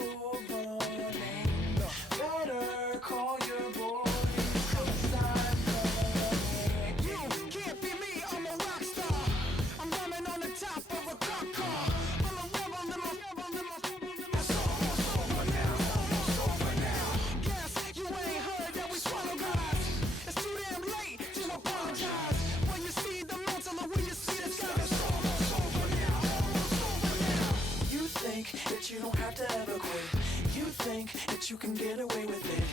overlane. Better call your boys, 'cause I'm coming. You can't be me, I'm a rock star. I'm running on the top of a cop car. I'm a rebel in my It's almost over now, almost over now. Guess you ain't heard that we swallow guys. It's too damn late to apologize. When you see the mantle or when you see the sky, it's almost over now, almost over now. You think that you don't have to ever quit. You think that you can get away with it.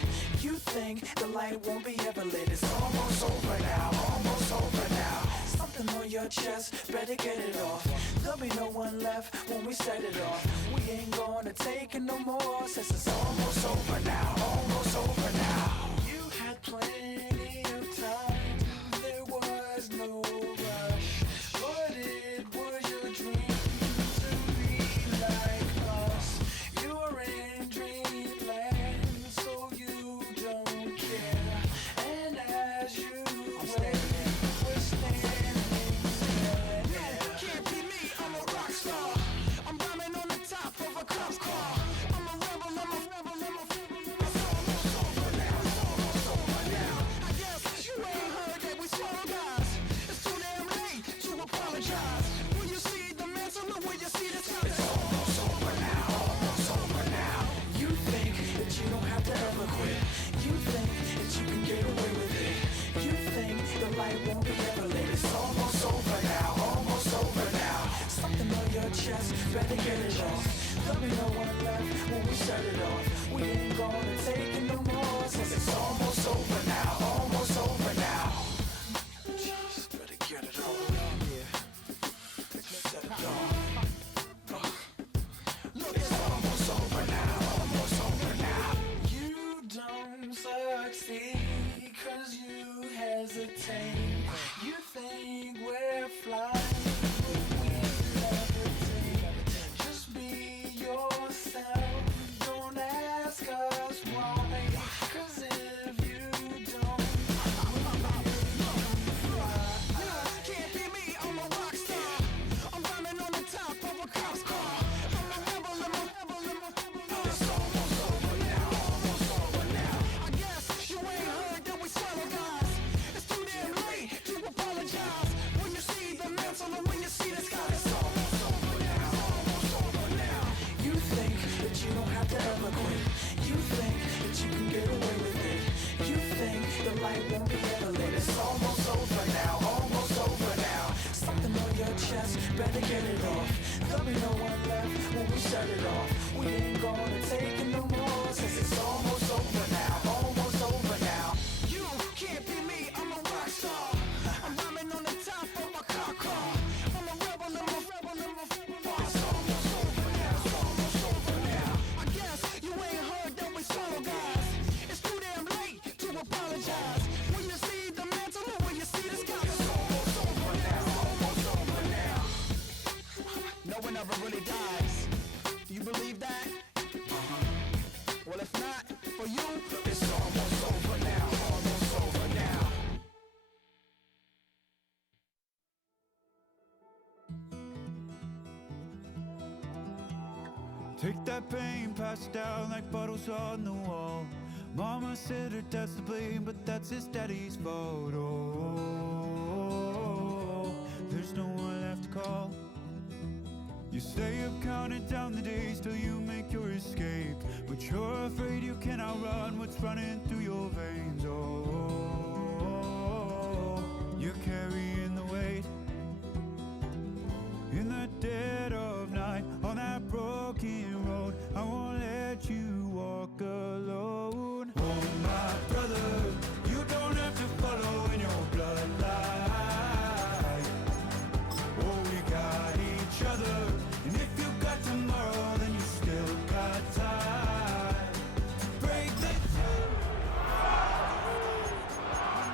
You think the light won't be ever lit. It's almost over now, almost over now. Something on your chest, better get it off. There'll be no one left when we set it off. We ain't gonna take it no more, since it's almost over now, almost over now. You had plenty of time, there was no rush, but it was your dream to be like us. You're in dreamland, so you don't care. And as you wait, we're standing there. Can't be me, I'm a rock star. I'm rhyming on the top of a cop's car. I'm a rebel, I'm a rebel, I'm a It's almost over now, it's almost over now. I guess you ain't heard that we swallow guys. It's too damn late to apologize. When you see the mantle or when you see the sky, It's almost over now, almost over now. You think that you don't have to ever quit. You think that you can get away with it. You think the light won't be ever lit. It's almost over now, almost over now. Something on your chest, better get it off. There'll be no one left when we set it off. We ain't gonna take it no more, since it's almost over now, almost over now. Just better get it on. Yeah. Set it off. It's almost over now, almost over now. You don't succeed 'cause you hesitate. You think we're flying, but we levitate. Just be yourself, don't ask us why. 'Cause if you don't, can't be me, I'm a rock star. I'm rhyming on the top of a cop's car. I'm a rebel, I'm a rebel, I'm a it's almost over now, almost over now. I guess you ain't heard that we swallow guys. It's too damn late to apologize. When you see the mantle or when you see the sky, it's almost over now, almost over now. You think that you don't have to ever quit. You think that you can get away with it. You think the light won't be ever lit. It's almost over now, almost over now. Something on your chest, better get it off. There'll be no one left when we set it off. We ain't gonna take it no more, since it's almost over now, almost over now. You can't be me, I'm a rock star. I'm rhyming on the top of my car. I'm a rebel, I'm a rebel, I'm a It's almost over now, it's almost over now. I guess you ain't heard that we swallow guys. It's too damn late to apologize. When you see the mantle or when you see the sky, it's almost over now, almost over now. No one ever really dies. Do you believe that? Well, if not, for you, It's almost over now, almost over now. Take that pain, pass it down like bottles on the wall. Mama said her dad's to blame, but that's his daddy's fault. Oh, there's no one left to call. You stay up counting down the days till you make your escape, but you're afraid you can outrun what's running through your veins. Oh, you're carrying the weight in the dead of night on that broken road. I won't let you walk alone. Oh, my brother, you don't have to follow in your bloodline. Oh, we got each other, and if you got tomorrow, then you still got time. Break the chain.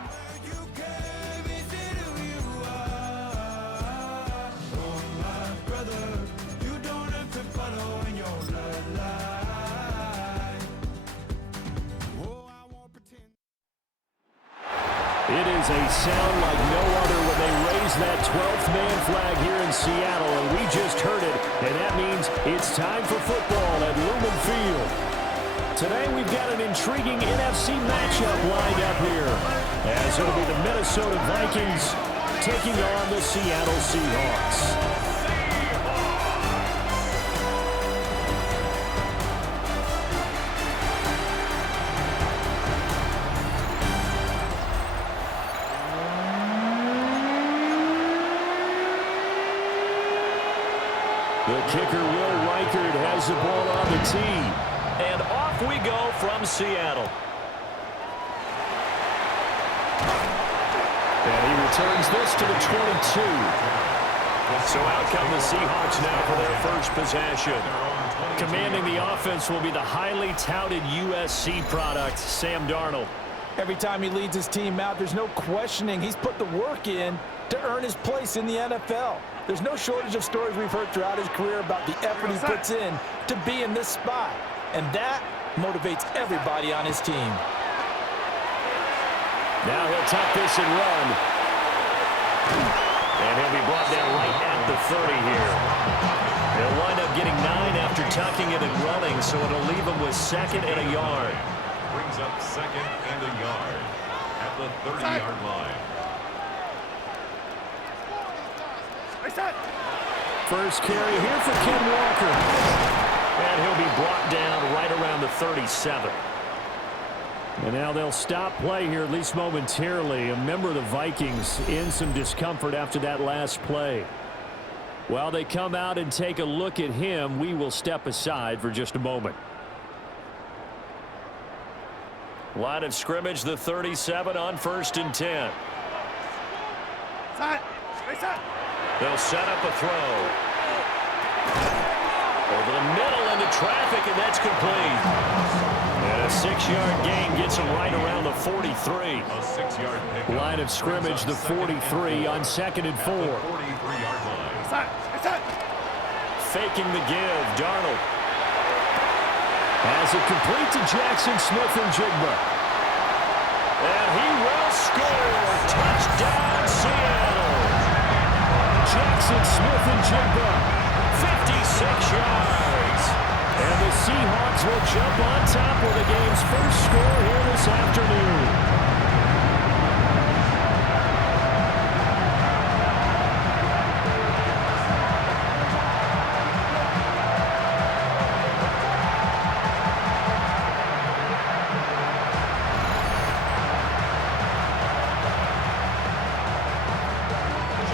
Where you came is who you are. Oh, my brother, you don't have to follow in your bloodline. Oh, I won't pretend. It is a sound like no other when they raise that 12th man flag here in Seattle, and we just heard it, and that means it's time for football at Lumen Field. Today we've got an intriguing NFC matchup lined up here, as it'll be the Minnesota Vikings taking on the Seattle Seahawks. The kicker, Will Reichert, has the ball on the tee. And off we go from Seattle. And he returns this to the 22. So out come the Seahawks now for their first possession. Commanding the offense will be the highly touted USC product, Sam Darnold. Every time he leads his team out, there's no questioning. He's put the work in to earn his place in the NFL. There's no shortage of stories we've heard throughout his career about the effort he puts in to be in this spot. And that motivates everybody on his team. Now he'll tuck this and run. And he'll be brought down right at the 30 here. He'll wind up getting 9 after tucking it and running, so it'll leave him with 2nd and a yard. Brings up 2nd and a yard at the 30-yard line. First carry here for Ken Walker. And he'll be brought down right around the 37. And now they'll stop play here, at least momentarily. A member of the Vikings in some discomfort after that last play. While they come out and take a look at him, we will step aside for just a moment. Line of scrimmage, the 37 on 1st and 10. They'll set up a throw. Over the middle into traffic, and that's complete. And a 6-yard gain gets him right around the 43. A 6-yard pickup. Line of scrimmage, the 43 on 2nd and 4. 43-yard line. Faking the give, Darnold. Has it complete to Jackson Smith and Jigba. And he will score. Touchdown, Seattle. Jackson Smith and Jigba, 56 yards. And the Seahawks will jump on top with the game's first score here this afternoon.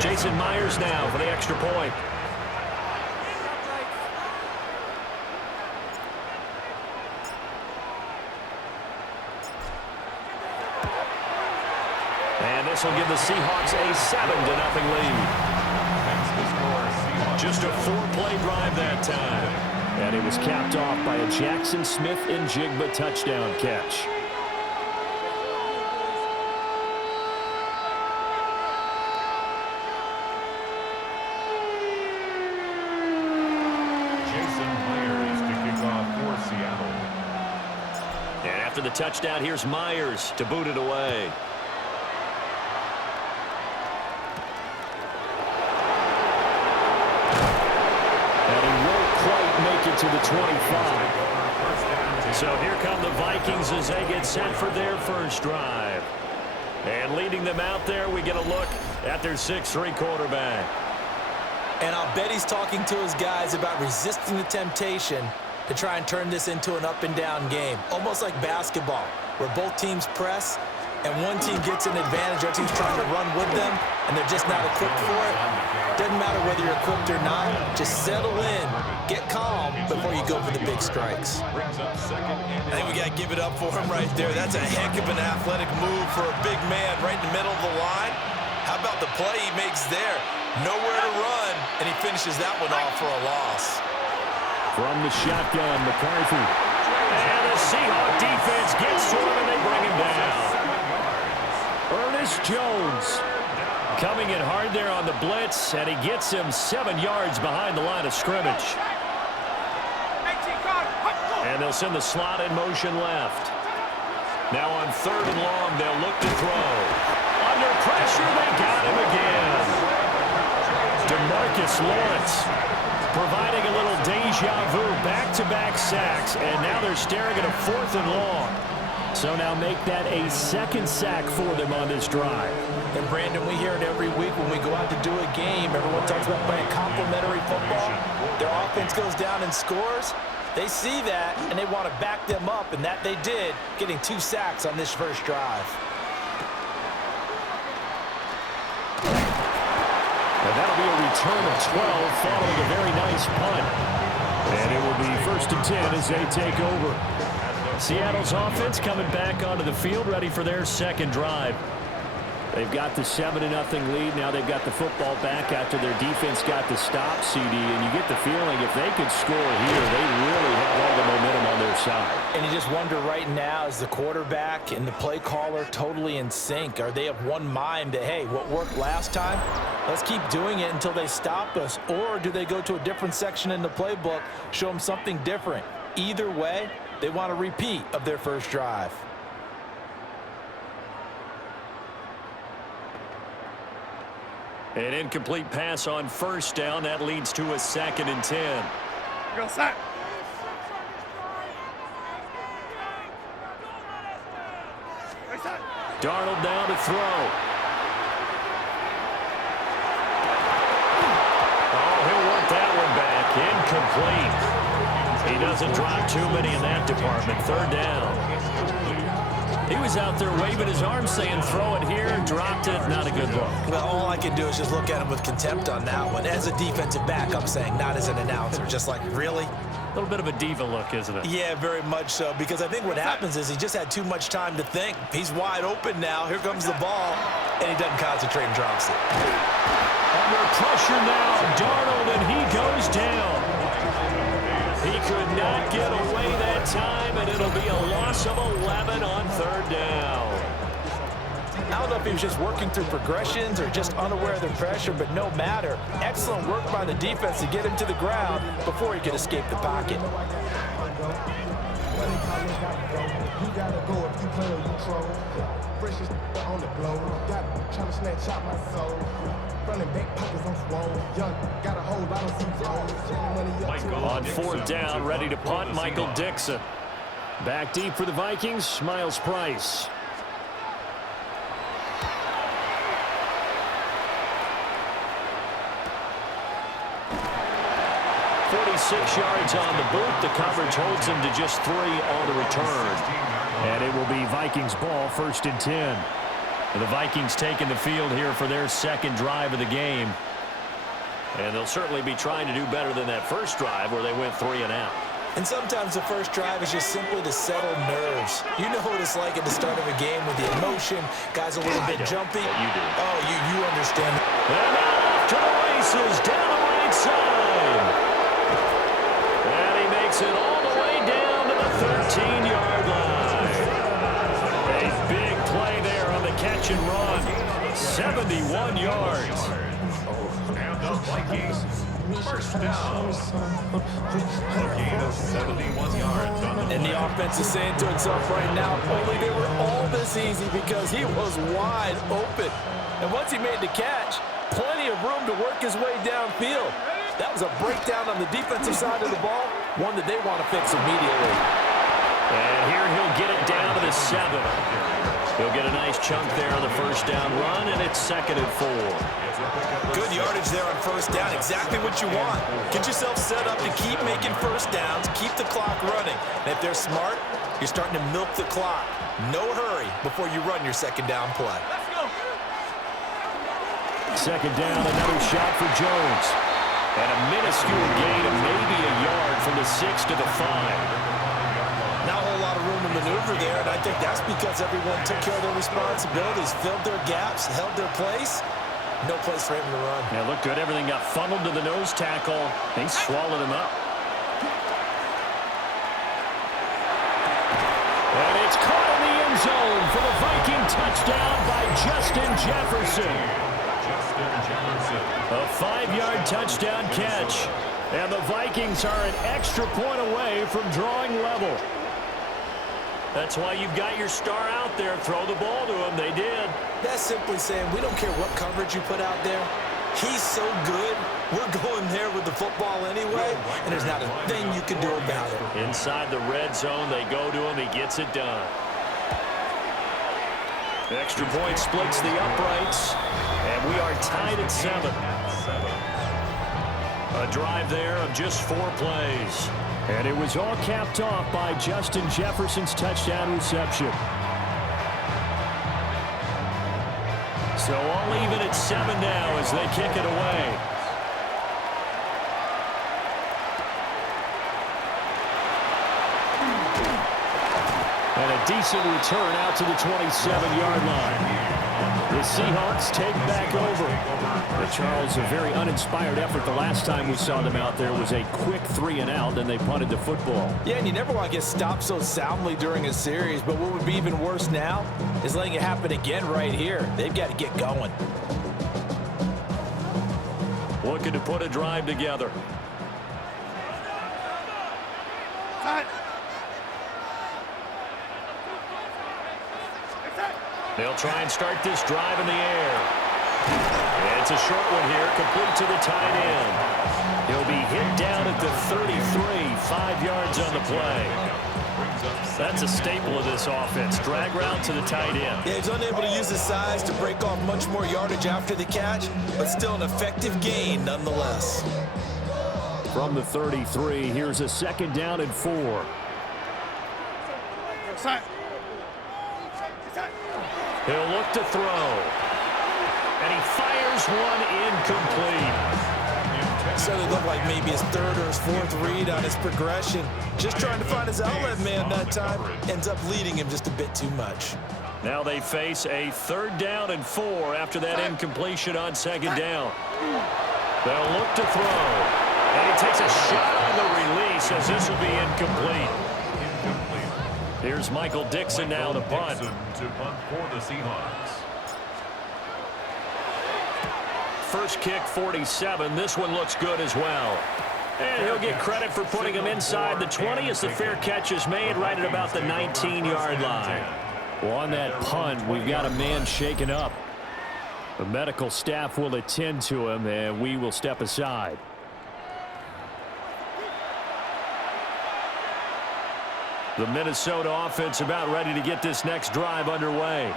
Jason Myers now for the extra point. And this will give the Seahawks a 7-0 lead. Just a 4-play drive that time. And it was capped off by a Jackson Smith and Jigba touchdown catch. After the touchdown, here's Myers to boot it away. And he won't quite make it to the 25. So here come the Vikings as they get set for their first drive. And leading them out there, we get a look at their 6'3" quarterback. And I'll bet he's talking to his guys about resisting the temptation to try and turn this into an up-and-down game, almost like basketball, where both teams press, and one team gets an advantage, other team's trying to run with them, and they're just not equipped for it. Doesn't matter whether you're equipped or not, just settle in, get calm before you go for the big strikes. I think we got to give it up for him right there. That's a heck of an athletic move for a big man right in the middle of the line. How about the play he makes there? Nowhere to run, and he finishes that one off for a loss. From the shotgun, McCarthy. And the Seahawk defense gets to him, and they bring him down. Ernest Jones coming in hard there on the blitz, and he gets him 7 yards behind the line of scrimmage. And they'll send the slot in motion left. Now on 3rd and long, they'll look to throw. Under pressure, they got him again. DeMarcus Lawrence providing a little deja vu, back-to-back sacks, and now they're staring at a 4th and long. So now make that a 2nd sack for them on this drive. And Brandon, we hear it every week when we go out to do a game. Everyone talks about playing complementary football. Their offense goes down and scores. They see that, and they want to back them up, and that they did, getting 2 sacks on this first drive. And that'll be a return of 12 following a very nice punt. And it will be 1st and 10 as they take over. Seattle's offense coming back onto the field, ready for their 2nd drive. They've got the 7-0 lead. Now they've got the football back after their defense got the stop, CD. And you get the feeling if they could score here, they really have all the momentum on their side. And you just wonder right now, is the quarterback and the play caller totally in sync? Are they of one mind that, hey, what worked last time, let's keep doing it until they stop us? Or do they go to a different section in the playbook, show them something different? Either way, they want a repeat of their first drive. An incomplete pass on 1st down. That leads to a 2nd and 10. Go sack. Darnold down to throw. Oh, he'll work that one back. Incomplete. He doesn't drop too many in that department. 3rd down. He was out there waving his arms saying, throw it here, dropped it. Not a good look. Well, all I can do is just look at him with contempt on that one. As a defensive back, I'm saying, not as an announcer. Just like, really? A little bit of a diva look, isn't it? Yeah, very much so. Because I think what happens is he just had too much time to think. He's wide open now. Here comes the ball. And he doesn't concentrate and drops it. Under pressure now, Darnold, and he goes down. He could not get away that time, and it'll be a loss of 11 on 3rd down. I don't know if he was just working through progressions or just unaware of the pressure, but no matter. Excellent work by the defense to get him to the ground before he could escape the pocket. On 4th down, ready to punt, Michael Dixon. Back deep for the Vikings, Miles Price. .46 yards on the boot. The coverage holds him to just 3 on the return. And it will be Vikings ball, 1st and 10. And the Vikings taking the field here for their 2nd drive of the game. And they'll certainly be trying to do better than that first drive where they went 3 and out. And sometimes the first drive is just simply to settle nerves. You know what it's like at the start of a game with the emotion. Guys a little bit jumpy. You do. Oh, you understand. And off to the races down the right side. And he makes it all the way down to the 13-yard line. A big play there on the catch and run. 71 yards. And the Vikings, 1st down. A gain of 71 yards on the And the offense is saying to itself right now, only they were all this easy because he was wide open. And once he made the catch, plenty of room to work his way downfield. That was a breakdown on the defensive side of the ball, one that they want to fix immediately. And here he'll get it down to the 7. He'll get a nice chunk there on the first down run, and it's 2nd and 4. Good yardage there on first down, exactly what you want. Get yourself set up to keep making first downs, keep the clock running. And if they're smart, you're starting to milk the clock. No hurry before you run your 2nd down play. 2nd down, another shot for Jones. And a minuscule gain of maybe a yard from the 6 to the 5. Not a whole lot of room to maneuver there, and I think that's because everyone took care of their responsibilities, filled their gaps, held their place. No place for him to run. Yeah, looked good. Everything got funneled to the nose tackle. They swallowed him up. And it's caught in the end zone for the Viking touchdown by Justin Jefferson. A 5-yard touchdown catch. And the Vikings are an extra point away from drawing level. That's why you've got your star out there. Throw the ball to him. They did. That's simply saying we don't care what coverage you put out there. He's so good. We're going there with the football anyway, and there's not a thing you can do about it. Inside the red zone, they go to him. He gets it done. Extra point splits the uprights, and we are tied at 7. A drive there of just 4 plays. And it was all capped off by Justin Jefferson's touchdown reception. So all even at 7 now as they kick it away. And a decent return out to the 27-yard line. The Seahawks take back over. But Charles, a very uninspired effort the last time we saw them out there was a quick 3-and-out, then they punted the football. Yeah, and you never want to get stopped so soundly during a series, but what would be even worse now is letting it happen again right here. They've got to get going. Looking to put a drive together. They'll try and start this drive in the air. And it's a short one here, complete to the tight end. He'll be hit down at the 33, 5 yards on the play. That's a staple of this offense. Drag route to the tight end. Yeah, he's unable to use his size to break off much more yardage after the catch, but still an effective gain nonetheless. From the 33, here's a 2nd down and 4. He'll look to throw. And he fires one incomplete. So it looked like maybe his 3rd or his 4th read on his progression. Just trying to find his outlet man that time. Ends up leading him just a bit too much. Now they face a 3rd down and 4 after that incompletion on 2nd down. They'll look to throw. And he takes a shot on the release as this will be incomplete. Here's Michael Dixon now to punt. To punt for the Seahawks. First kick, 47. This one looks good as well. And he'll get credit for putting him inside the 20 as the fair catch is made right at about the 19-yard line. Well, on that punt, we've got a man shaken up. The medical staff will attend to him, and we will step aside. The Minnesota offense about ready to get this next drive underway.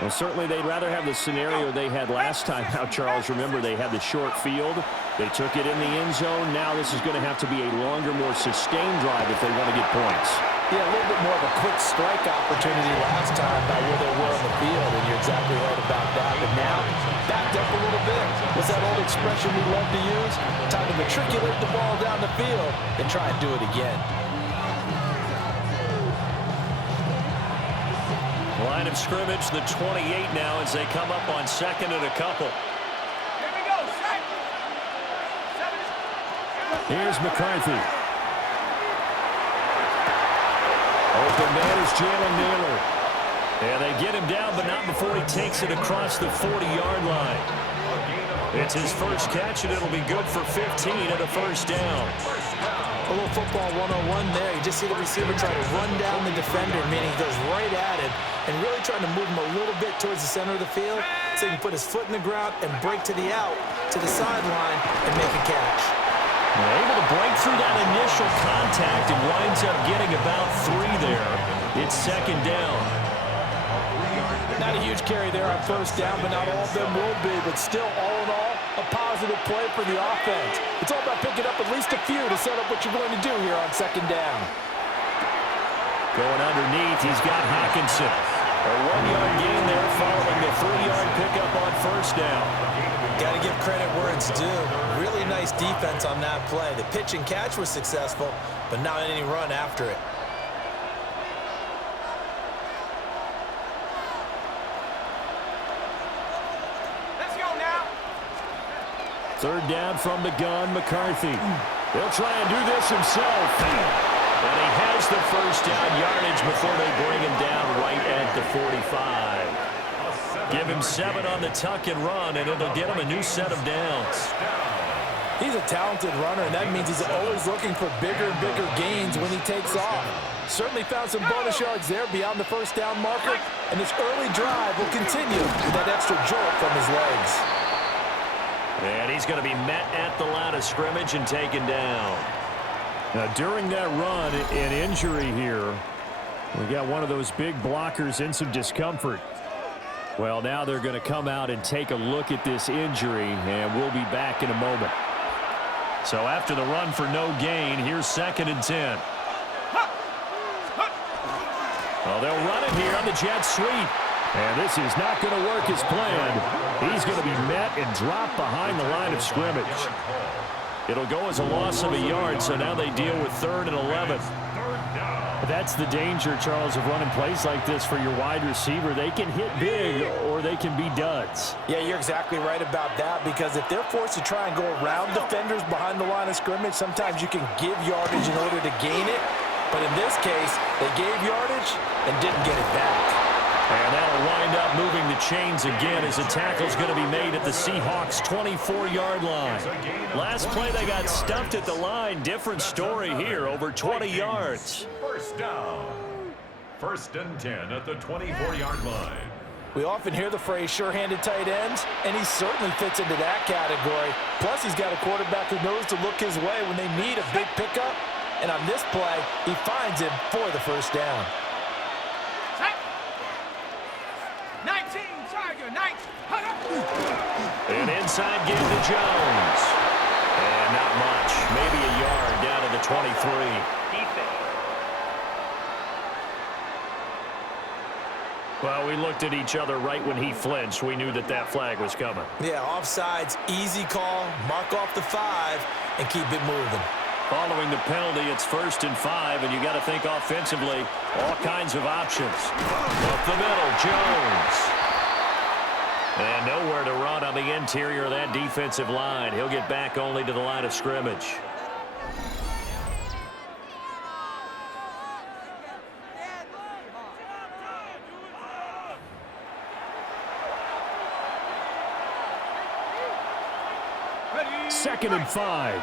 Well, certainly they'd rather have the scenario they had last time out, Charles. Remember, they had the short field. They took it in the end zone. Now this is going to have to be a longer, more sustained drive if they want to get points. Yeah, a little bit more of a quick strike opportunity last time by where they were on the field, and you're exactly right about that. But now, backed up a little bit. What's that old expression we love to use? Time to matriculate the ball down the field and try and do it again. Line of scrimmage, the 28 now as they come up on 2nd and a couple. Here's McCarthy. Open man is Jalen Naylor. And they get him down, but not before he takes it across the 40-yard line. It's his first catch, and it'll be good for 15 and a first down. A little football 101 there. You just see the receiver try to run down the defender, meaning he goes right at it, and really trying to move him a little bit towards the center of the field so he can put his foot in the ground and break to the out, to the sideline, and make a catch. They're able to break through that initial contact and winds up getting about 3 there. It's 2nd down. Not a huge carry there on first down, but not all of them will be. But still, all in all, a positive play for the offense. It's all about picking up at least a few to set up what you're going to do here on 2nd down. Going underneath, he's got Hockenson. A 1-yard gain there following the 3-yard pickup on first down. Got to give credit where it's due. Really nice defense on that play. The pitch and catch was successful, but not any run after it. Let's go now. 3rd down from the gun, McCarthy. He'll try and do this himself. And he has the first down yardage before they bring him down right at the 45. Give him 7 on the tuck and run, and it'll get him a new set of downs. He's a talented runner, and that means he's always looking for bigger and bigger gains when he takes off. Certainly found some bonus yards there beyond the first down marker, and this early drive will continue with that extra jolt from his legs. And he's going to be met at the line of scrimmage and taken down. Now, during that run, an injury here. We got one of those big blockers in some discomfort. Well, now they're going to come out and take a look at this injury, and we'll be back in a moment. So after the run for no gain, here's 2nd and 10. Well, they'll run it here on the jet sweep. And this is not going to work as planned. He's going to be met and dropped behind the line of scrimmage. It'll go as a loss of a yard, so now they deal with 3rd and 11. That's the danger, Charles, of running plays like this for your wide receiver. They can hit big or they can be duds. Yeah, you're exactly right about that, because if they're forced to try and go around defenders behind the line of scrimmage, sometimes you can give yardage in order to gain it. But in this case, they gave yardage and didn't get it back. And that'll wind up moving the chains again as the tackle's going to be made at the Seahawks' 24-yard line. Last play, they got stuffed at the line. Different story here, over 20 yards. First down. 1st and 10 at the 24-yard line. We often hear the phrase sure-handed tight ends, and he certainly fits into that category. Plus, he's got a quarterback who knows to look his way when they need a big pickup. And on this play, he finds him for the 1st down. 19, Tiger, 19. An inside give to Jones. And not much. Maybe a yard down to the 23. Well, we looked at each other right when he flinched. We knew that that flag was coming. Yeah, offsides, easy call, mark off the 5, and keep it moving. Following the penalty, it's 1st and 5, and you got to think offensively, all kinds of options. Up the middle, Jones. And nowhere to run on the interior of that defensive line. He'll get back only to the line of scrimmage. Second and 5.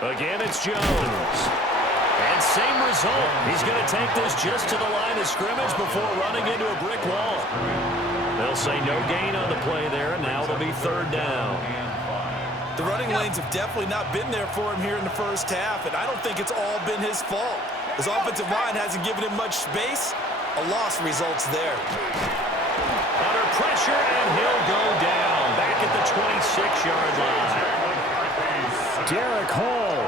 Again, it's Jones. And same result. He's going to take this just to the line of scrimmage before running into a brick wall. They'll say no gain on the play there, and now it'll be 3rd down. The running lanes have definitely not been there for him here in the 1st half, and I don't think it's all been his fault. His offensive line hasn't given him much space. A loss results there. Under pressure, and he'll go down back at the 26-yard line. Derek Hall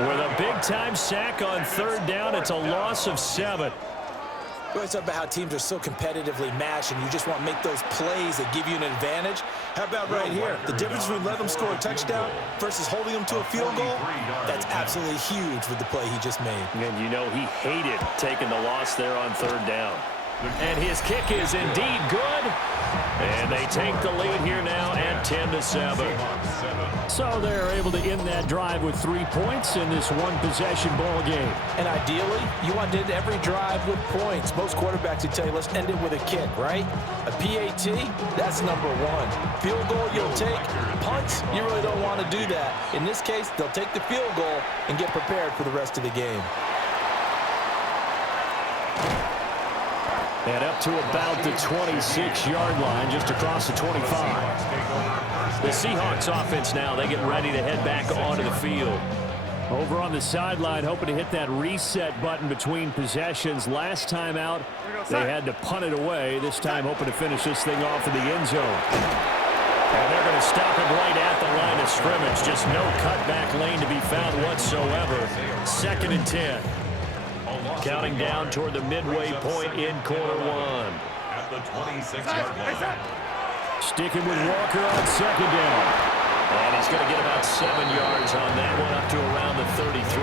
with a big-time sack on 3rd down. It's a loss of 7. We always talk about how teams are so competitively matched, and you just want to make those plays that give you an advantage. How about right here? The difference between letting them score a touchdown versus holding them to a field goal, that's absolutely huge with the play he just made. And you know he hated taking the loss there on 3rd down. And his kick is indeed good. And they take the lead here now at 10-7. So they're able to end that drive with 3 points in this one-possession ball game. And ideally, you want to end every drive with points. Most quarterbacks would tell you, let's end it with a kick, right? A PAT, that's number 1. Field goal, you'll take. Punts, you really don't want to do that. In this case, they'll take the field goal and get prepared for the rest of the game. And up to about the 26-yard line, just across the 25. The Seahawks offense now, they get ready to head back onto the field. Over on the sideline, hoping to hit that reset button between possessions. Last time out, they had to punt it away. This time, hoping to finish this thing off in the end zone. And they're going to stop him right at the line of scrimmage. Just no cutback lane to be found whatsoever. 2nd and 10. Counting down toward the midway point in quarter 1. At the 26-yard line. Sticking with Walker on 2nd down. And he's going to get about 7 yards on that one, up to around the 33.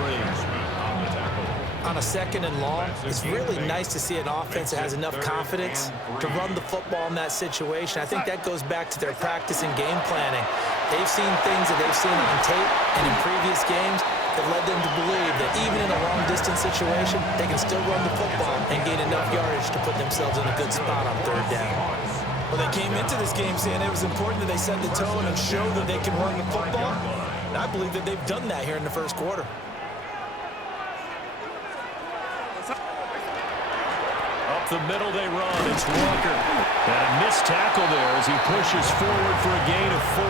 On a 2nd and long, it's really nice to see an offense that has enough confidence to run the football in that situation. I think that goes back to their practice and game planning. They've seen things that they've seen on tape and in previous games that led them to believe that even in a long-distance situation, they can still run the football and gain enough yardage to put themselves in a good spot on 3rd down. Well, they came into this game saying it was important that they set the tone and show that they can run the football. And I believe that they've done that here in the 1st quarter. the middle they run. It's Walker. And a missed tackle there as he pushes forward for a gain of 4.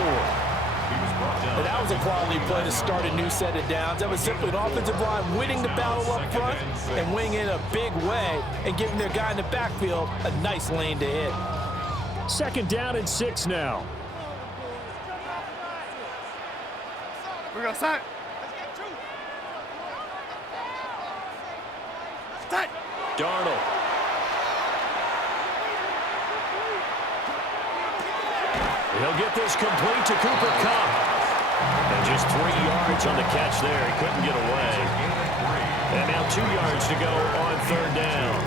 And that was a quality play to start a new set of downs. That was simply an offensive line winning the battle up front and winning in a big way and giving their guy in the backfield a nice lane to hit. 2nd down and 6 now. We're going to set. Set. Darnold. He'll get this complete to Cooper Kupp. And just 3 yards on the catch there. He couldn't get away. And now 2 yards to go on 3rd down.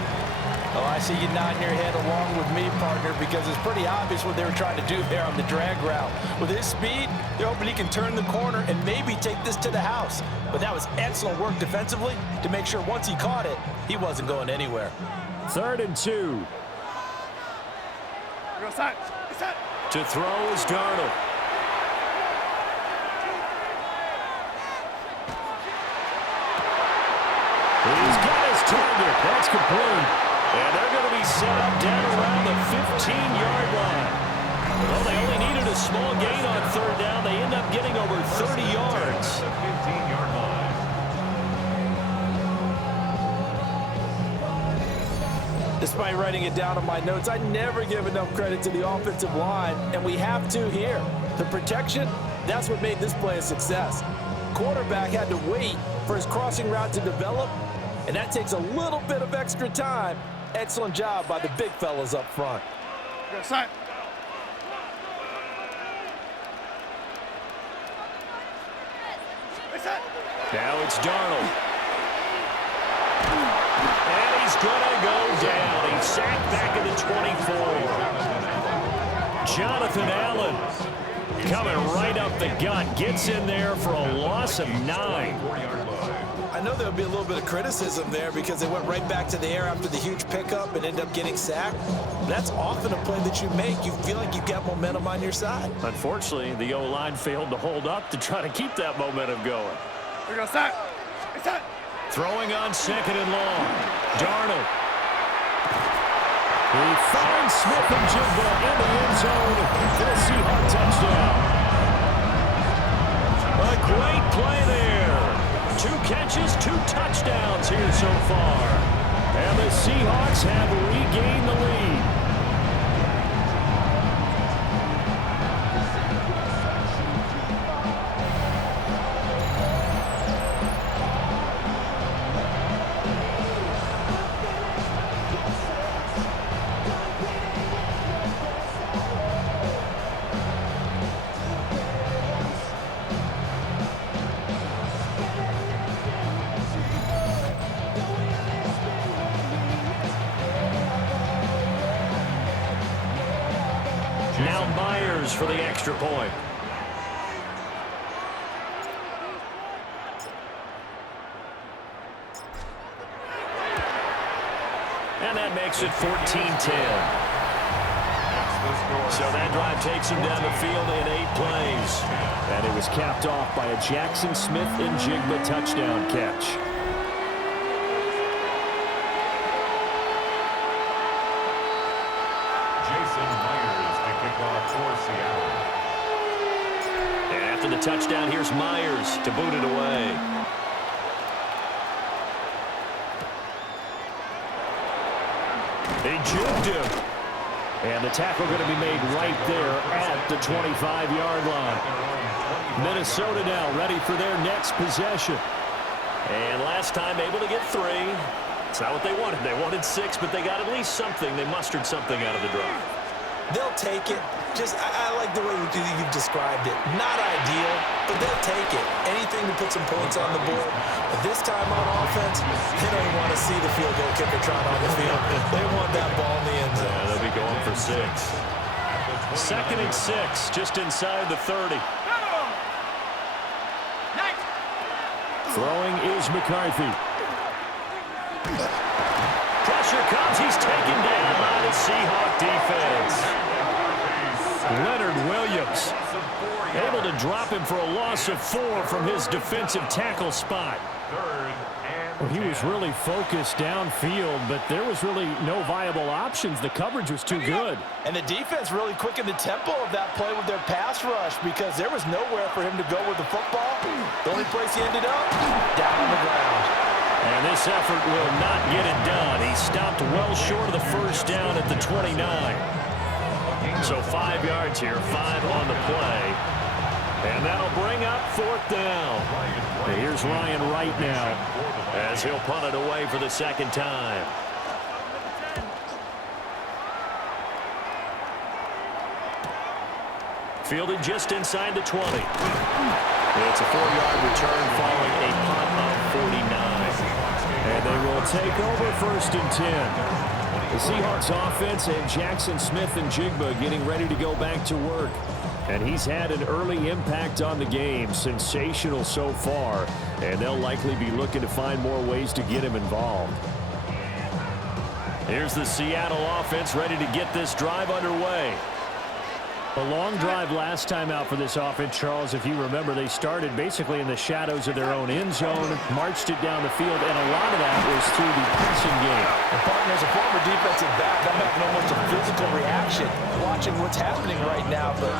Oh, I see you nodding your head along with me, partner, because it's pretty obvious what they were trying to do there on the drag route. With his speed, they're hoping he can turn the corner and maybe take this to the house. But that was excellent work defensively to make sure once he caught it, he wasn't going anywhere. 3rd and 2. We're going to set. Set. To throw is Darnold. He's got his target. That's complete. And they're going to be set up down around the 15-yard line. Well, they only needed a small gain on 3rd down. They end up getting over 30 yards. 15-yard line. Despite writing it down on my notes, I never give enough credit to the offensive line, and we have to here. The protection, that's what made this play a success. Quarterback had to wait for his crossing route to develop, and that takes a little bit of extra time. Excellent job by the big fellas up front. Go set. Now it's Darnold. And he's going to go down. He's sacked back at the 24. Jonathan Allen coming right up the gut. Gets in there for a loss of 9. I know there'll be a little bit of criticism there because they went right back to the air after the huge pickup and ended up getting sacked. That's often a play that you make. You feel like you've got momentum on your side. Unfortunately, the O-line failed to hold up to try to keep that momentum going. We're going to set. Set. Throwing on 2nd and long. Darnold. He finds Smith and Jigba in the end zone for the Seahawks touchdown. A great play there. 2 catches, 2 touchdowns here so far. And the Seahawks have regained the lead. Now Myers for the extra point. And that makes it 14-10. So that drive takes him down the field in 8 plays. And it was capped off by a Jackson Smith and Jigba touchdown catch. And after the touchdown, here's Myers to boot it away. They juked him. And the tackle going to be made right there at the 25-yard line. Minnesota now ready for their next possession. And last time able to get 3. It's not what they wanted. They wanted 6, but they got at least something. They mustered something out of the drive. They'll take it. I like the way you've described it. Not ideal, but they'll take it. Anything to put some points on the board. But this time on offense, they don't even want to see the field goal kicker trying on the field. They want that ball in the end zone. Yeah, they'll be going for 6. 2nd and 6, just inside the 30. Throwing is McCarthy. Pressure comes. He's taken down by the Seahawk defense. Leonard Williams able to drop him for a loss of 4 from his defensive tackle spot. 3rd and Well, he was really focused downfield, but there was really no viable options. The coverage was too good. And the defense really quickened the tempo of that play with their pass rush because there was nowhere for him to go with the football. The only place he ended up, down on the ground. And this effort will not get it done. He stopped well short of the first down at the 29. So 5 yards here, 5 on the play. And that'll bring up 4th down. And here's Ryan Wright now as he'll punt it away for the second time. Fielded just inside the 20. It's a 4-yard return following a punt of 49. And they will take over 1st and 10. The Seahawks offense and Jackson Smith and Jigba getting ready to go back to work. And he's had an early impact on the game. Sensational so far. And they'll likely be looking to find more ways to get him involved. Here's the Seattle offense ready to get this drive underway. A long drive last time out for this offense, Charles. If you remember, they started basically in the shadows of their own end zone, marched it down the field, and a lot of that was through the passing game. And partner, as a former defensive back, I'm having almost a physical reaction watching what's happening right now. But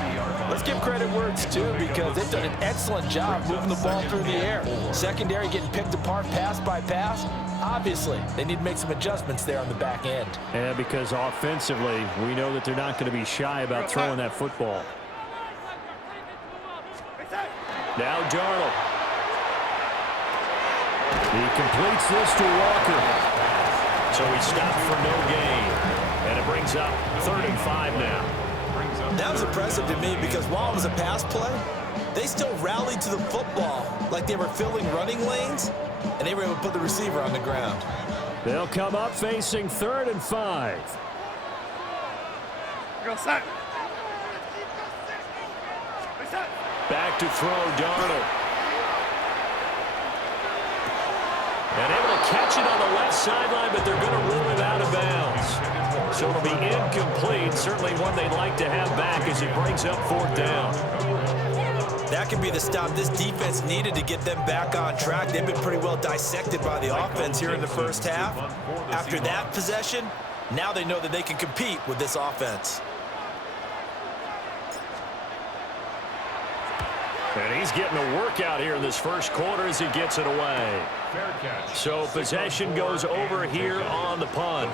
let's give credit where it's due because they've done an excellent job moving the ball through the air. Secondary getting picked apart pass by pass. Obviously, they need to make some adjustments there on the back end. Yeah, because offensively, we know that they're not going to be shy about throwing that football. Now Darnold. He completes this to Walker. So he stopped for no gain. And it brings up 3rd and 5 now. That was impressive to me because while it was a pass play, they still rallied to the football like they were filling running lanes, and they were able to put the receiver on the ground. They'll come up facing 3rd and 5. Back to throw, Darnold. And able to catch it on the left sideline, but they're going to rule it out of bounds. So it'll be incomplete. Certainly one they'd like to have back as it brings up 4th down. That could be the stop this defense needed to get them back on track. They've been pretty well dissected by the offense here in the first half. After that possession, now they know that they can compete with this offense. And he's getting a workout here in this first quarter as he gets it away. So possession goes over here on the punt.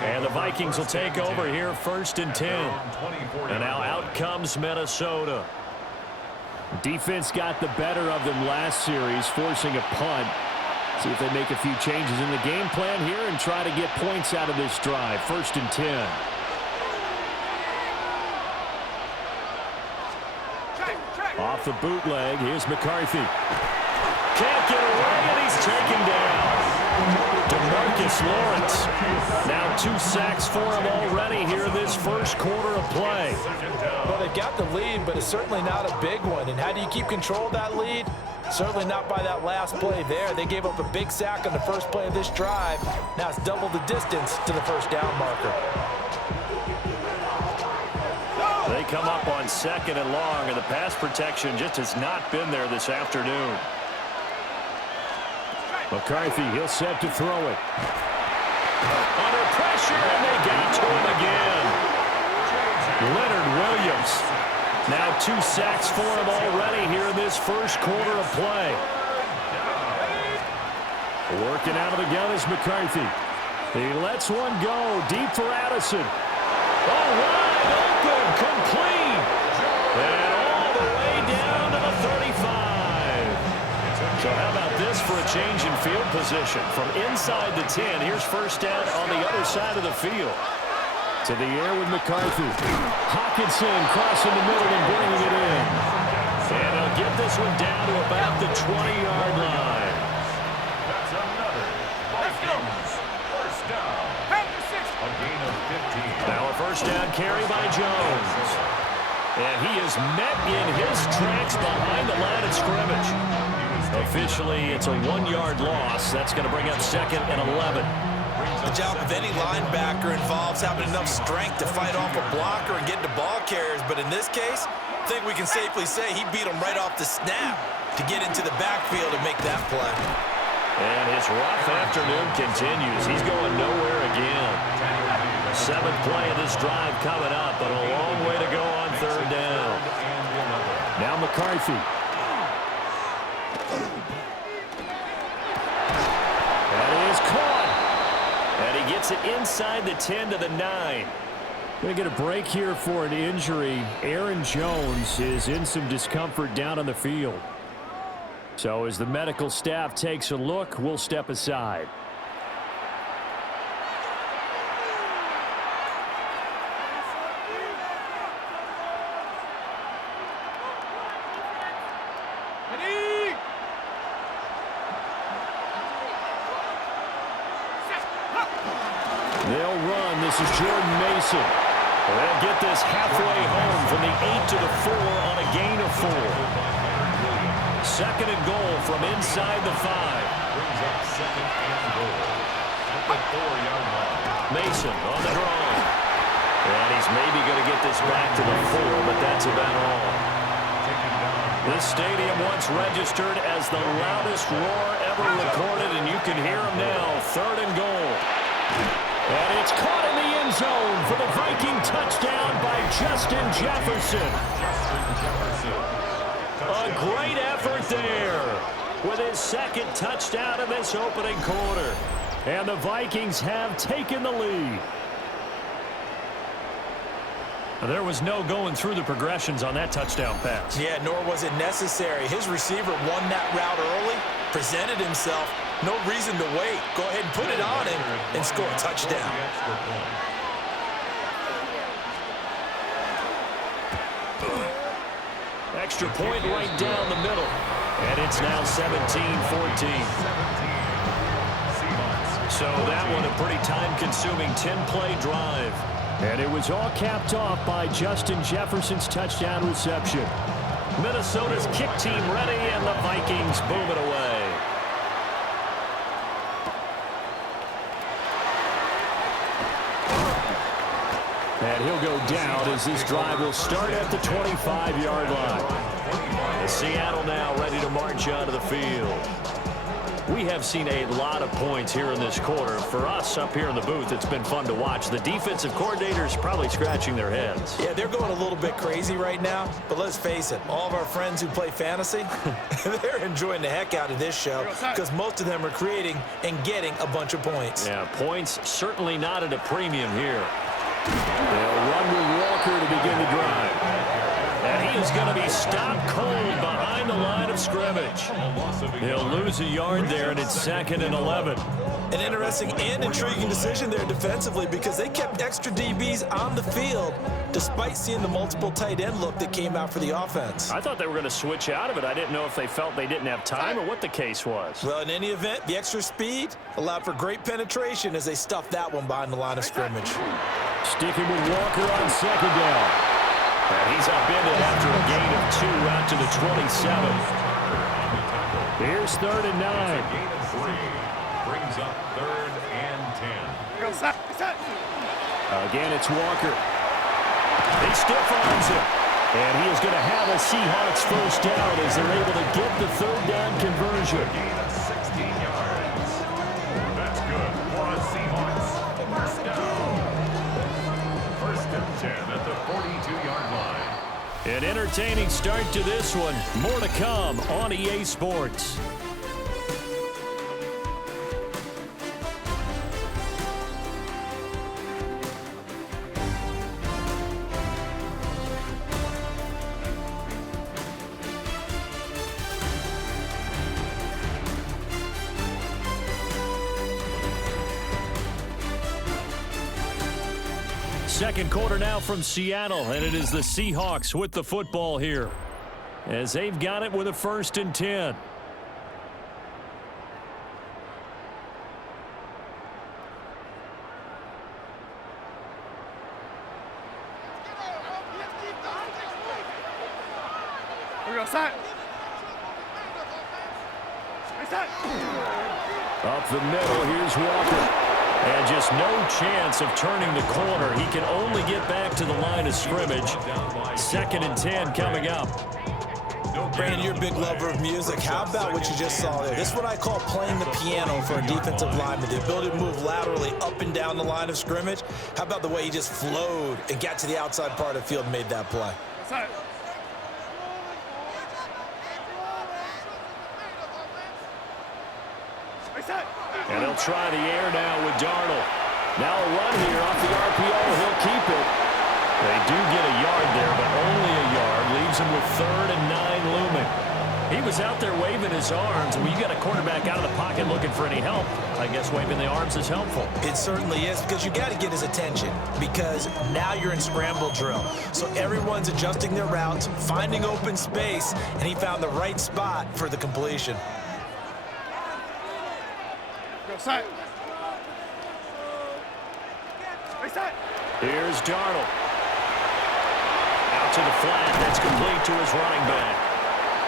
And the Vikings will take over here 1st and 10. And now out comes Minnesota. Defense got the better of them last series, forcing a punt. See if they make a few changes in the game plan here and try to get points out of this drive. 1st and 10. Off the bootleg, here's McCarthy. Can't get away, and he's taken down. DeMarcus Lawrence. Now 2 sacks for him already here in this first quarter of play. Well, they got the lead, but it's certainly not a big one. And how do you keep control of that lead? Certainly not by that last play there. They gave up a big sack on the first play of this drive. Now it's double the distance to the first down marker. They come up on 2nd and long, and the pass protection just has not been there this afternoon. McCarthy, he'll set to throw it. Under pressure, and they got to him again. Leonard Williams. Now 2 sacks for him already here in this first quarter of play. Working out of the gun is McCarthy. He lets one go deep for Addison. Oh, wide open, complete. And all the way down to the 35. So how about this for a change in field position? From inside the 10, here's 1st down on the other side of the field. To the air with McCarthy. Hawkinson crossing the middle and bringing it in. And he'll get this one down to about the 20-yard line. That's another Vikings first down. A gain of 15. Now a 1st down carry by Jones. And he is met in his tracks behind the line of scrimmage. Officially, it's a 1-yard loss. That's going to bring up 2nd and 11. The job of any linebacker involves having enough strength to fight off a blocker and get to ball carriers. But in this case, I think we can safely say he beat him right off the snap to get into the backfield and make that play. And his rough afternoon continues. He's going nowhere again. 7th play of this drive coming up, but a long way to go on 3rd down. Now McCarthy. That is caught. And he gets it inside the 10 to the 9. Going to get a break here for an injury. Aaron Jones is in some discomfort down on the field. So as the medical staff takes a look, we'll step aside. They'll run. This is Jordan Mason. They'll get this halfway home from the 8 to the 4 on a gain of 4. 2nd and goal from inside the 5. Brings up 2nd and goal at the 4-yard line. Mason on the draw. And he's maybe going to get this back to the 4, but that's about all. This stadium once registered as the loudest roar ever recorded, and you can hear him now. 3rd and goal. And it's caught in the end zone for the Viking touchdown by Justin Jefferson. A great effort there with his 2nd touchdown in this opening quarter. And the Vikings have taken the lead. There was no going through the progressions on that touchdown pass. Yeah, nor was it necessary. His receiver won that route early, presented himself. No reason to wait. Go ahead and put it on him and score a touchdown. Extra point right down the middle. And it's now 17-14. So that one a pretty time-consuming 10-play drive. And it was all capped off by Justin Jefferson's touchdown reception. Minnesota's kick team ready, and the Vikings boom it away. And he'll go down as this drive will start at the 25-yard line. Seattle now ready to march onto the field. We have seen a lot of points here in this quarter. For us up here in the booth, it's been fun to watch. The defensive coordinators probably scratching their heads. Yeah, they're going a little bit crazy right now. But let's face it, all of our friends who play fantasy, they're enjoying the heck out of this show because most of them are creating and getting a bunch of points. Yeah, points certainly not at a premium here. They'll run with Walker to begin the drive. And he is going to be stopped cold behind the line of scrimmage. He'll lose a yard there, and it's 2nd and 11. An interesting and intriguing decision there defensively because they kept extra DBs on the field despite seeing the multiple tight end look that came out for the offense. I thought they were going to switch out of it. I didn't know if they felt they didn't have time or what the case was. Well, in any event, the extra speed allowed for great penetration as they stuffed that one behind the line of scrimmage. Sticking with Walker on 2nd down. And he's upended after a gain of 2 out to the 27. Here's 3rd and 9. Gain of 3 brings up 3rd and 10. Again, it's Walker. He stiff arms him. And he is going to have a Seahawks first down as they're able to get the 3rd down conversion. Gain of 16 yards. That's good for a Seahawks first down. 1st and 10 at the 42-yard line. An entertaining start to this one. More to come on EA Sports. Second quarter now from Seattle, and it is the Seahawks with the football here as they've got it with a 1st and 10. Up the middle, here's Walker. And just no chance of turning the corner. He can only get back to the line of scrimmage. 2nd and 10 coming up. Brandon, you're a big lover of music. How about what you just saw there? This is what I call playing the piano for a defensive lineman. The ability to move laterally up and down the line of scrimmage. How about the way he just flowed and got to the outside part of the field and made that play? And they'll try the air now with Darnold. Now a run here off the RPO. He'll keep it. They do get a yard there, but only a yard. Leaves him with 3rd and 9 Lumen. He was out there waving his arms. When you got a quarterback out of the pocket looking for any help, I guess waving the arms is helpful. It certainly is, because you got to get his attention, because now you're in scramble drill. So everyone's adjusting their routes, finding open space, and he found the right spot for the completion. Here's Darnold. Out to the flat. That's complete to his running back.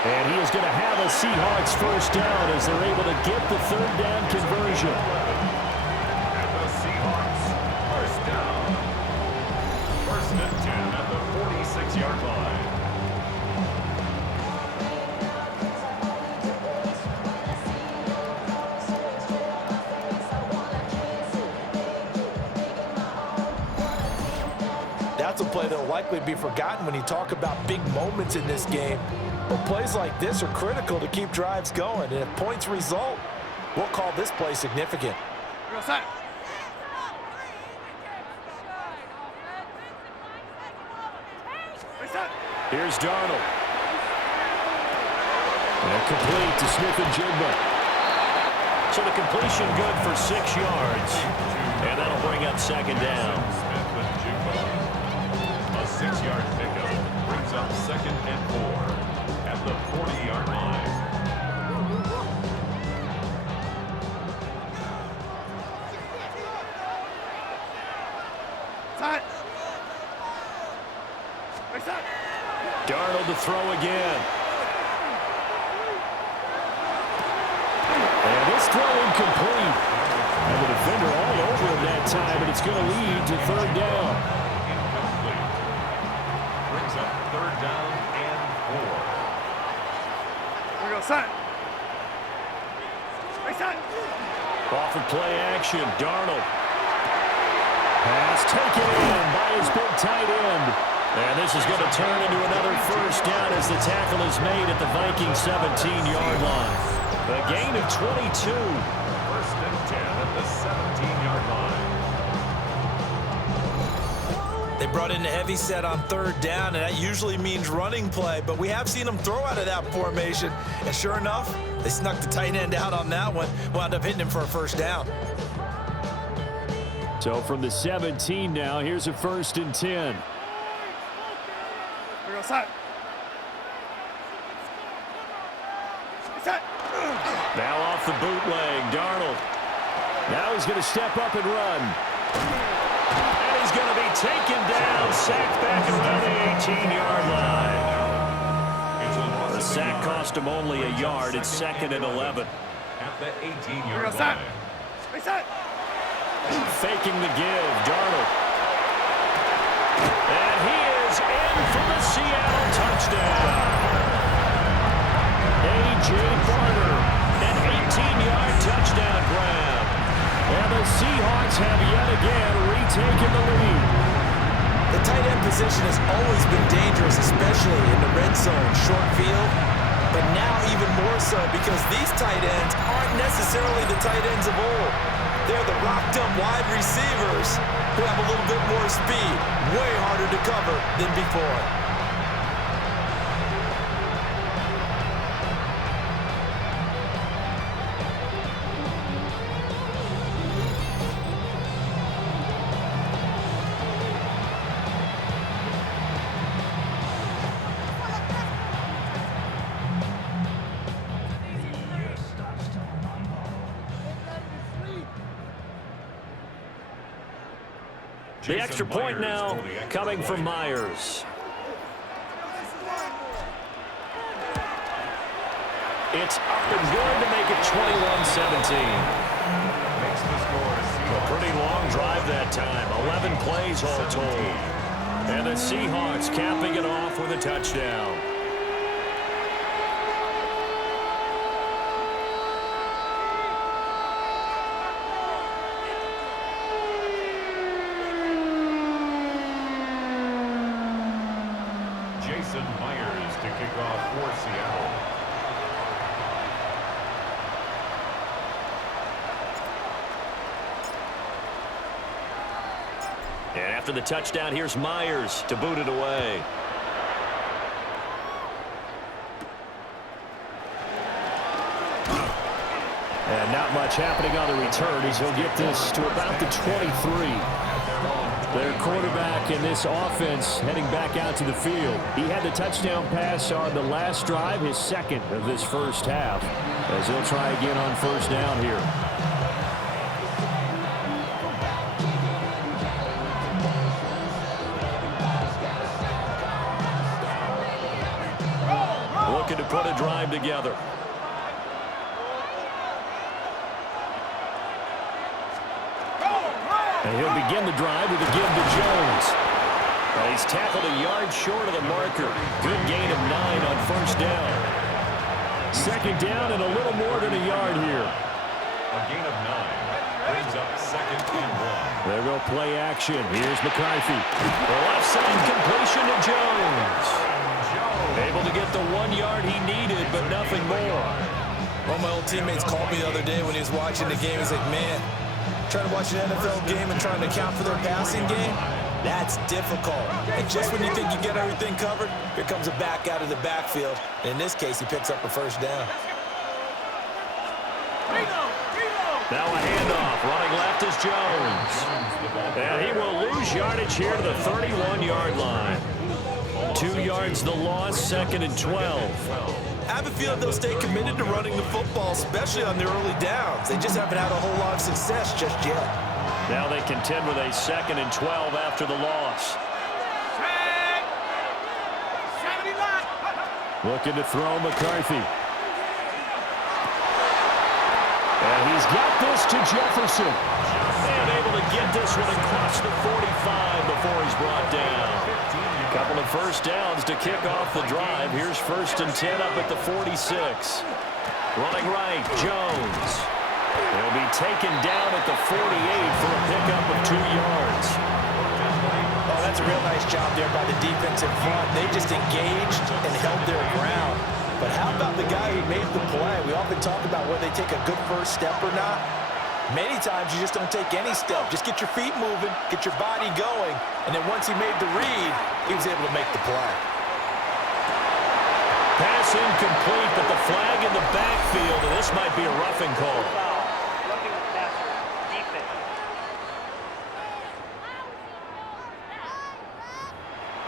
And he is going to have a Seahawks first down as they're able to get the 3rd down conversion. And the Seahawks first down. 1st and 10 at the 46-yard line. That's a play that will likely be forgotten when you talk about big moments in this game. But plays like this are critical to keep drives going. And if points result, we'll call this play significant. Here's Darnold. And complete to Smith-Njigba. So the completion good for 6 yards. And that'll bring up 2nd down. A 6-yard pickup brings up 2nd and 4 at the 40-yard line. Darnold to throw again. And this throw incomplete. And the defender all over him that time, and it's going to lead to 3rd down. Incomplete. Brings up 3rd down and 4. Off of play action, Darnold. Pass taken in by his big tight end. And this is going to turn into another first down as the tackle is made at the Vikings 17-yard line. A gain of 22. 1st and 10 at the 17-yard line. They brought in the heavy set on 3rd down, and that usually means running play. But we have seen them throw out of that formation. And sure enough, they snuck the tight end out on that one. Wound up hitting him for a first down. So from the 17 now, here's a 1st and 10. Now off the bootleg, Darnold. Now he's going to step up and run. And he's going to be taken down, sacked back around the 18-yard line. The sack cost him only a yard. It's 2nd and 11. At the 18-yard line. Faking the give, Darnold. And he is in for the Seattle touchdown. A.J. Barter, an 18-yard touchdown grab. And the Seahawks have yet again retaken the lead. The tight end position has always been dangerous, especially in the red zone, short field. But now even more so because these tight ends aren't necessarily the tight ends of old. They're the rocked-up wide receivers who have a little bit more speed, way harder to cover than before. The extra point now coming from Myers. It's up and good to make it 21-17. Makes the score A pretty long drive that time. 11 plays all told. And the Seahawks capping it off with a touchdown. Jason Myers to kick off for Seattle. And after the touchdown, here's Myers to boot it away. And not much happening on the return as he'll get this to about the 23. Their quarterback in this offense heading back out to the field. He had the touchdown pass on the last drive, his second of this first half, as he'll try again on first down here. Looking to put a drive together. And he'll begin the drive with a give to Jones. He's tackled a yard short of the marker. Good gain of 9 on first down. Second down and a little more than a yard here. A gain of 9 brings up second and 1. There go play action. Here's McCarthy. The left side completion to Jones. Able to get the 1 yard he needed, but nothing more. One of my old teammates called me the other day when he was watching the game. He's like, man, trying to watch an NFL game and trying to account for their passing game, that's difficult. And just when you think you get everything covered, here comes a back out of the backfield. And in this case, he picks up a first down. Now a handoff. Running left is Jones. And he will lose yardage here to the 31-yard line. 2 yards the loss, second and 12. I have a feeling they'll stay committed to running the football, especially on their early downs. They just haven't had a whole lot of success just yet. Now they contend with a second and 12 after the loss. Looking to throw McCarthy. And he's got this to Jefferson. And able to get this one across the 45 before he's brought down. Couple of first downs to kick off the drive. Here's first and 10 up at the 46. Running right, Jones. He'll be taken down at the 48 for a pickup of 2 yards. Oh, that's a real nice job there by the defensive front. They just engaged and held their ground. But how about the guy who made the play? We often talk about whether they take a good first step or not. Many times you just don't take any step. Just get your feet moving, get your body going, and then once he made the read, he was able to make the play. Pass incomplete, but the flag in the backfield, and this might be a roughing call.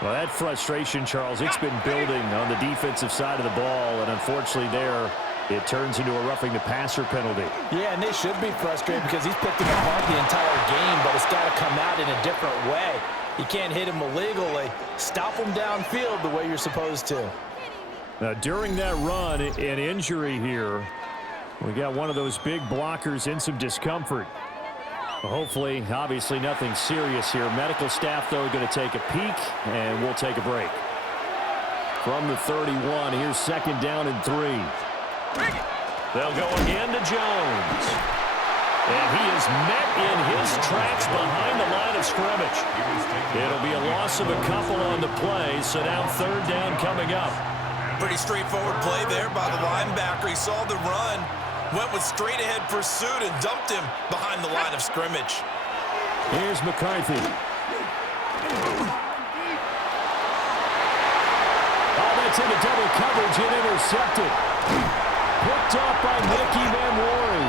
Well, that frustration, Charles, it's been building on the defensive side of the ball, and unfortunately there, it turns into a roughing the passer penalty. Yeah, and they should be frustrated because he's picked him apart the entire game, but it's got to come out in a different way. You can't hit him illegally. Stop him downfield the way you're supposed to. Now, during that run, an injury here. We got one of those big blockers in some discomfort. Hopefully, obviously nothing serious here. Medical staff, though, going to take a peek, and we'll take a break. From the 31, here's second down and 3. They'll go again to Jones. And he is met in his tracks behind the line of scrimmage. It'll be a loss of a couple on the play, so now third down coming up. Pretty straightforward play there by the linebacker. He saw the run, went with straight-ahead pursuit, and dumped him behind the line of scrimmage. Here's McCarthy. Oh, that's into double coverage and intercepted. Picked up by Nicky Manwari.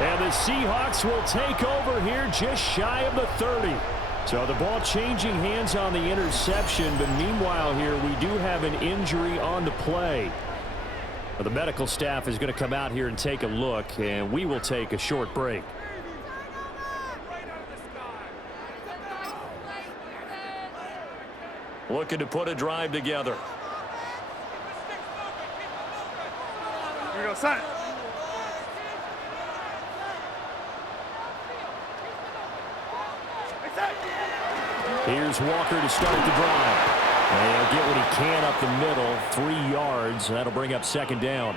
And the Seahawks will take over here just shy of the 30. So the ball changing hands on the interception, but meanwhile here we do have an injury on the play. The medical staff is going to come out here and take a look, and we will take a short break. Looking to put a drive together. Here we go, son. Here's Walker to start the drive. And he'll get what he can up the middle, 3 yards. That'll bring up second down.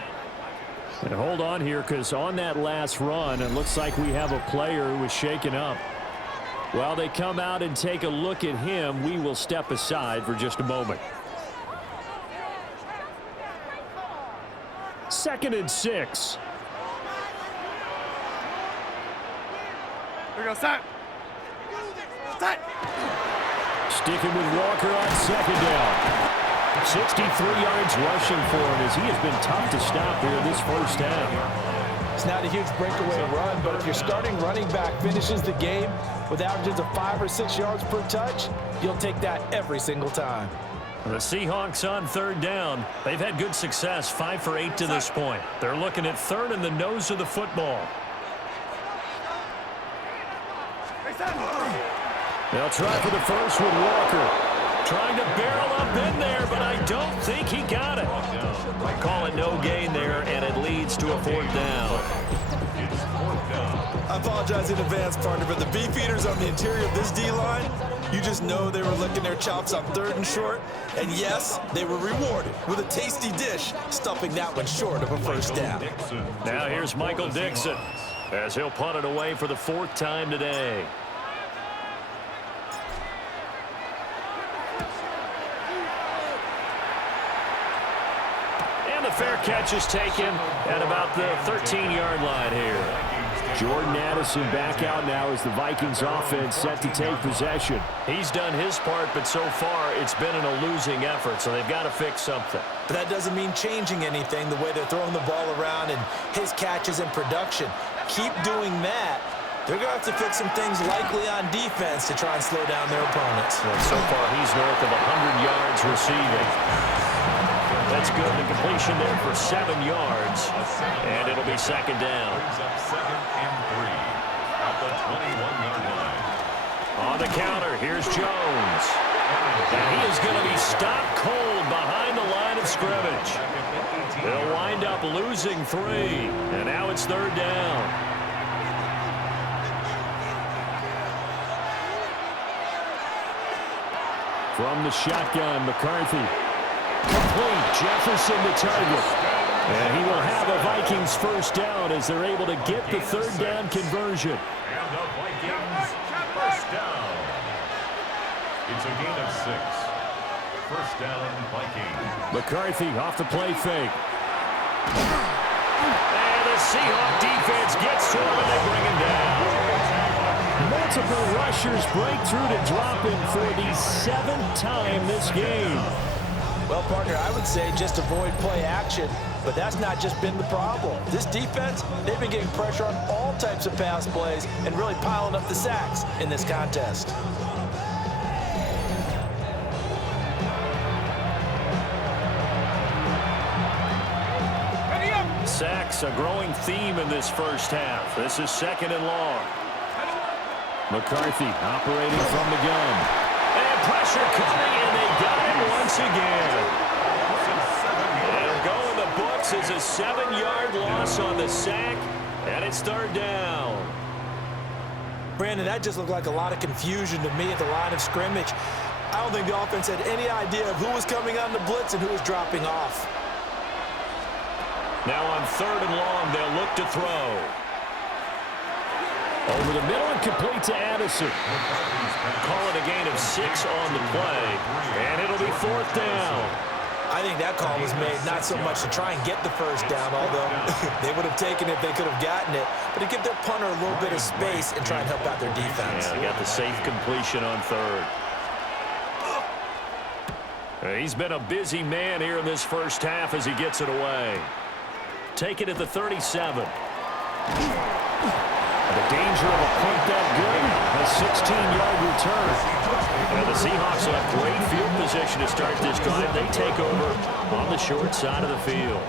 And hold on here, because on that last run, it looks like we have a player who was shaken up. While they come out and take a look at him, we will step aside for just a moment. 2nd and 6. Here we go, set. Set. Sticking with Walker on 2nd down. 63 yards rushing for him as he has been tough to stop here in this first half. It's not a huge breakaway run, but if your starting running back finishes the game with averages of 5 or 6 yards per touch, you'll take that every single time. The Seahawks on 3rd down. They've had good success, 5 for 8 to this point. They're looking at 3rd in the nose of the football. They'll try for the first with Walker. Trying to barrel up in there, but I don't think he got it. Call it no gain there, and it leads to a 4th down. I apologize in advance, partner, but the beefeaters on the interior of this D-line, you just know they were licking their chops on 3rd and short. And yes, they were rewarded with a tasty dish, stuffing that one short of a first down. Now here's Michael Dixon as he'll punt it away for the 4th time today. And the fair catch is taken at about the 13-yard line here. Jordan Addison back out now as the Vikings offense set to take possession. He's done his part, but so far it's been in a losing effort, so they've got to fix something. But that doesn't mean changing anything, the way they're throwing the ball around and his catches and production. Keep doing that. They're going to have to fix some things likely on defense to try and slow down their opponents. And so far he's north of 100 yards receiving. That's good. The completion there for 7 yards. And it'll be 2nd down. Brings up 2nd and 3 at the 21-yard line. On the counter, here's Jones. And he is going to be stopped cold behind the line of scrimmage. They'll wind up losing 3. And now it's 3rd down. From the shotgun, McCarthy. Complete. Jefferson the target. And he will have a Vikings first down as they're able to get the 3rd down conversion. And the Vikings first down. It's a gain of 6. First down, Vikings. McCarthy off the play fake. And the Seahawks defense gets to him and they bring him down. Multiple rushers break through to drop him for the 7th time this game. Well, partner, I would say just avoid play action, but that's not just been the problem. This defense, they've been getting pressure on all types of pass plays and really piling up the sacks in this contest. Sacks, a growing theme in this first half. This is 2nd and long. McCarthy operating from the gun. And pressure coming, and they got him once again. And go in the books as a 7-yard loss on the sack, and it's 3rd down. Brandon, that just looked like a lot of confusion to me at the line of scrimmage. I don't think the offense had any idea of who was coming on the blitz and who was dropping off. Now on 3rd and long, they'll look to throw. Over the middle and complete to Addison. Call it a gain of 6 on the play, and it'll be 4th down. I think that call was made not so much to try and get the first down, although they would have taken it if they could have gotten it, but to give their punter a little bit of space and try and help out their defense. Yeah, they got the safe completion on 3rd. He's been a busy man here in this first half as he gets it away. Take it at the 37. The danger of a punt that good, a 16-yard return. And the Seahawks have great field position to start this drive. They take over on the short side of the field.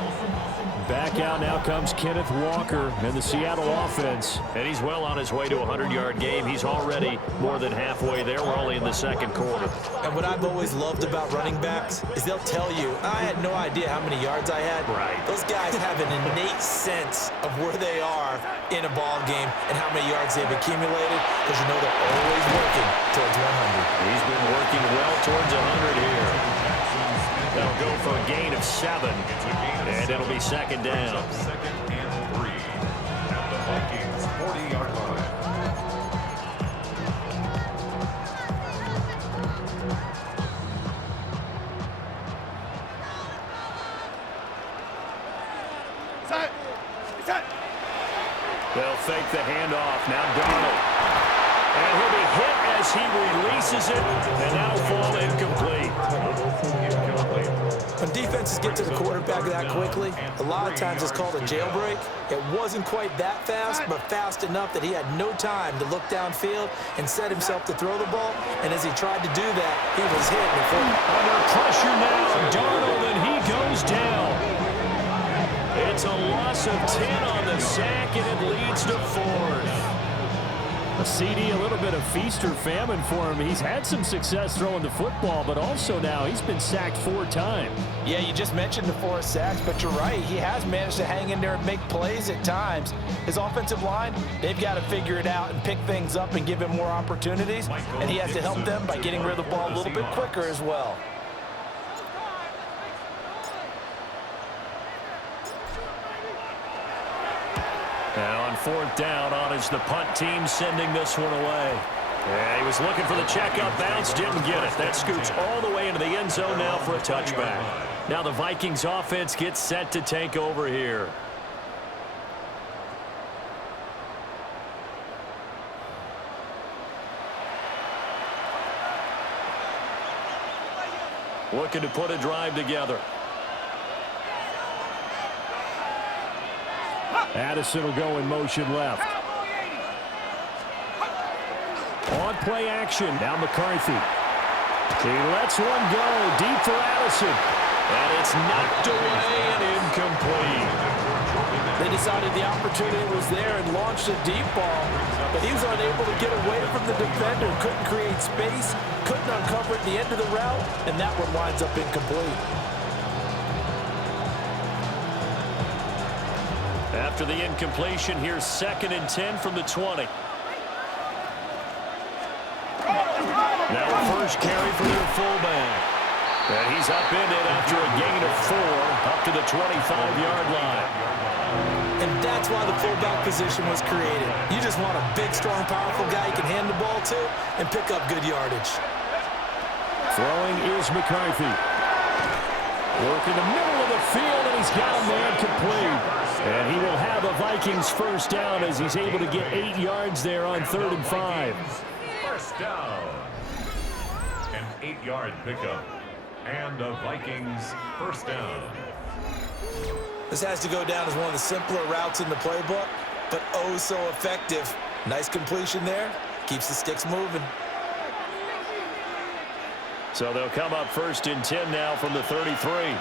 Back out now comes Kenneth Walker and the Seattle offense. And he's well on his way to a 100-yard game. He's already more than halfway there. We're only in the 2nd quarter. And what I've always loved about running backs is they'll tell you, I had no idea how many yards I had. Right. Those guys have an innate sense of where they are in a ball game and how many yards they've accumulated, because you know they're always working towards 100. He's been working well towards 100 here. They'll go for a gain of 7, and it'll be 2nd down. 2nd and 3 at the Vikings 40-yard line. They'll fake the handoff. Now Darnold. And he'll be hit as he releases it, and that'll fall incomplete. When defenses get to the quarterback that quickly, a lot of times it's called a jailbreak. It wasn't quite that fast, but fast enough that he had no time to look downfield and set himself to throw the ball. And as he tried to do that, he was hit before. Under pressure now, Darnold, and he goes down. It's a loss of 10 on the sack, and it leads to 4th. A CD, a little bit of feast or famine for him. He's had some success throwing the football, but also now he's been sacked 4 times. Yeah, you just mentioned the 4 sacks, but you're right. He has managed to hang in there and make plays at times. His offensive line, they've got to figure it out and pick things up and give him more opportunities, and he has to help them by getting rid of the ball a little bit quicker as well. Now on 4th down, on is the punt team sending this one away. Yeah, he was looking for the checkup bounce, didn't get it. That scoots all the way into the end zone now for a touchback. Now the Vikings offense gets set to take over here. Looking to put a drive together. Addison will go in motion left. On play action. Now McCarthy. He lets one go deep for Addison. And it's knocked away and incomplete. They decided the opportunity was there and launched a deep ball, but he was unable to get away from the defender. Couldn't create space, couldn't uncover at the end of the route, and that one winds up incomplete. After the incompletion, here's 2nd and 10 from the 20. Now a first carry for their fullback. And he's upended after a gain of 4 up to the 25-yard line. And that's why the fullback position was created. You just want a big, strong, powerful guy you can hand the ball to and pick up good yardage. Throwing is McCarthy. Work in the middle of the field, and he's got a man complete. And he will have a Vikings first down as he's able to get 8 yards there on 3rd and 5. First down. An 8-yard pickup. And a Vikings first down. This has to go down as one of the simpler routes in the playbook, but oh so effective. Nice completion there. Keeps the sticks moving. So they'll come up 1st and 10 now from the 33.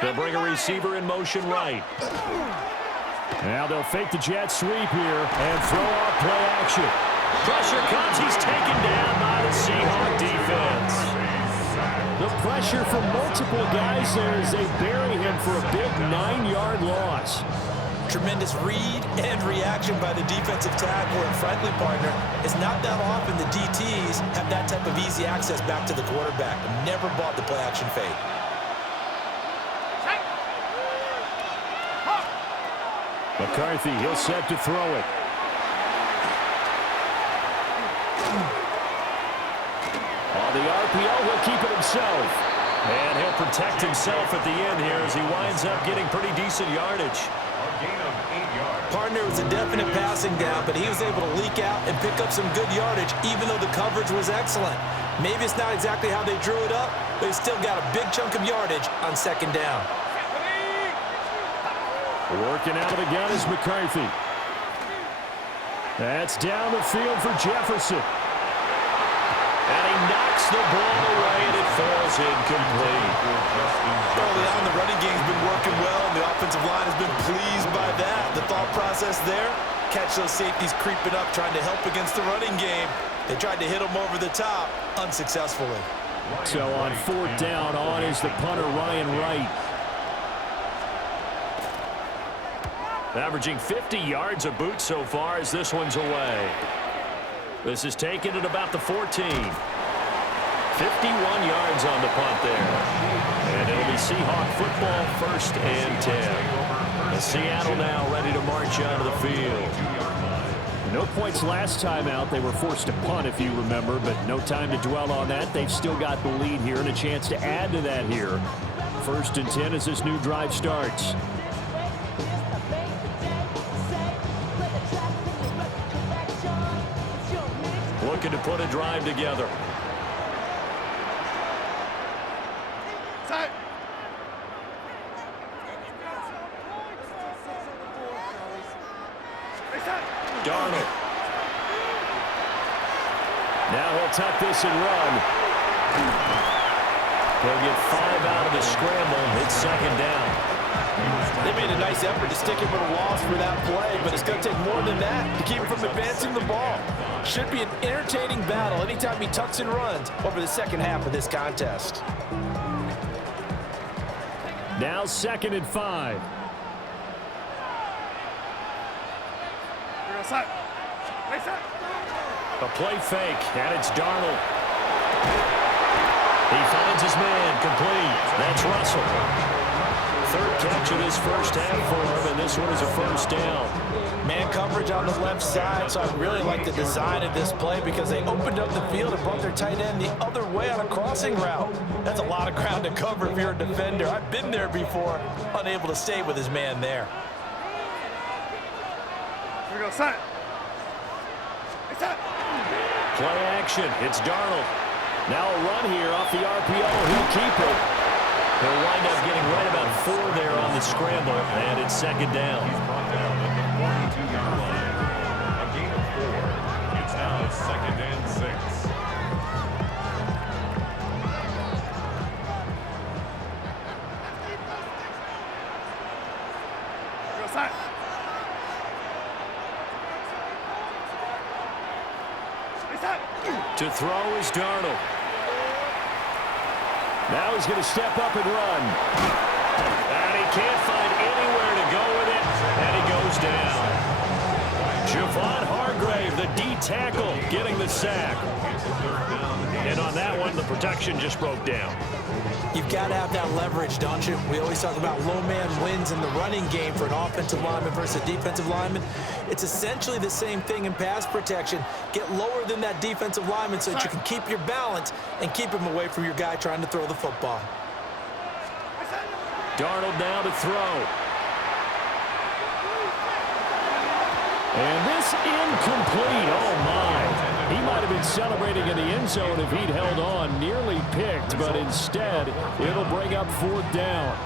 They'll bring a receiver in motion right. Now they'll fake the jet sweep here and throw off play action. Pressure comes. He's taken down by the Seahawks defense. The pressure from multiple guys there as they bury him for a big 9-yard loss. Tremendous read and reaction by the defensive tackle and friendly partner. It's not that often the DTs have that type of easy access back to the quarterback. Never bought the play action fake. McCarthy, he'll set to throw it. On the RPO, he'll keep it himself. And he'll protect himself at the end here as he winds up getting pretty decent yardage. A gain of 8 yards. Partner was a definite passing down, but he was able to leak out and pick up some good yardage, even though the coverage was excellent. Maybe it's not exactly how they drew it up, but he still got a big chunk of yardage on 2nd down. Working out of the gun is McCarthy. That's down the field for Jefferson. And he knocks the ball away, and it falls incomplete. Early on, the running game's been working well, and the offensive line has been pleased by that. The thought process there, catch those safeties creeping up, trying to help against the running game. They tried to hit them over the top, unsuccessfully. So on 4th down, on is the punter, Ryan Wright. Averaging 50 yards a boot so far as this one's away. This is taken at about the 14. 51 yards on the punt there. And it'll be Seahawk football 1st and 10. And Seattle now ready to march out of the field. No points last time out. They were forced to punt, if you remember, but no time to dwell on that. They've still got the lead here and a chance to add to that here First and 10 as this new drive starts. Looking to put a drive together. Darnold. Now he'll tuck this and run. He'll get 5 out of the scramble. It's second down. They made a nice effort to stick him with a loss for that play, but it's going to take more than that to keep him from advancing the ball. Should be an entertaining battle anytime he tucks and runs over the second half of this contest. Now second and 5. A play fake, and it's Darnold. He finds his man, complete. That's Russell. Third catch of this first half for him, and this one is a first down. Man coverage on the left side, so I really like the design of this play because they opened up the field and brought their tight end the other way on a crossing route. That's a lot of ground to cover if you're a defender. I've been there before, unable to stay with his man there. Here we go, set. Play action. It's Darnold. Now a run here off the RPO. He'll keep it. He'll wind up getting right about 4 there on the scramble, and it's second down. He's brought down at the 42-yard line. A gain of 4. It's now second and 6. Go set. To throw is Darnold. Now he's going to step up and run. And he can't find anywhere to go with it, and he goes down. Javon Hargrave, the D tackle, getting the sack. And on that one, the protection just broke down. You've got to have that leverage, don't you? We always talk about low man wins in the running game for an offensive lineman versus a defensive lineman. It's essentially the same thing in pass protection. Get lower than that defensive lineman so that you can keep your balance and keep him away from your guy trying to throw the football. Darnold now to throw. And this incomplete. Oh, my. He might have been celebrating in the end zone if he'd held on. Nearly picked, but instead, it'll bring up 4th down.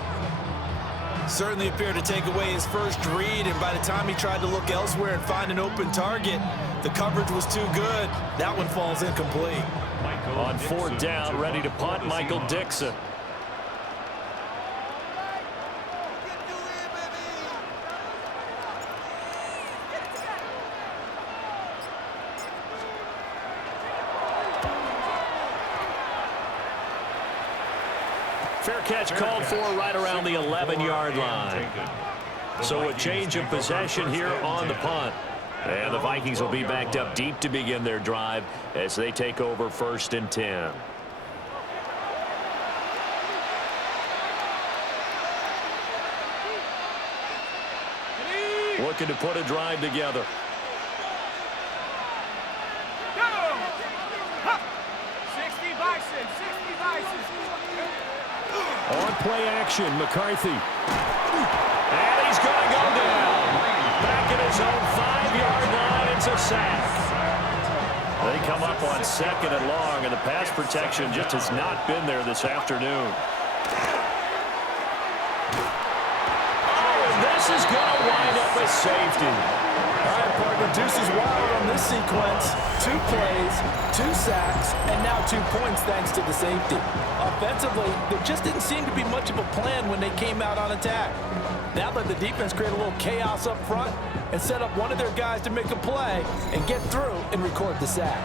Certainly appeared to take away his first read, and by the time he tried to look elsewhere and find an open target, the coverage was too good. That one falls incomplete. On 4th down, ready to punt, Michael Dixon. Fair catch called for right around the 11-yard line. So a change of possession here on the punt. And the Vikings will be backed up deep to begin their drive as they take over 1st and 10. Looking to put a drive together. On play action, McCarthy. And he's going to go down. Back at his own 5-yard line, it's a sack. They come up on 2nd and long, and the pass protection just has not been there this afternoon. Oh, and this is going to wind up a safety. All right, partner, deuce is wild on this sequence. 2 plays, 2 sacks, and now 2 points thanks to the safety. Offensively, there just didn't seem to be much of a plan when they came out on attack. That let the defense create a little chaos up front and set up one of their guys to make a play and get through and record the sack.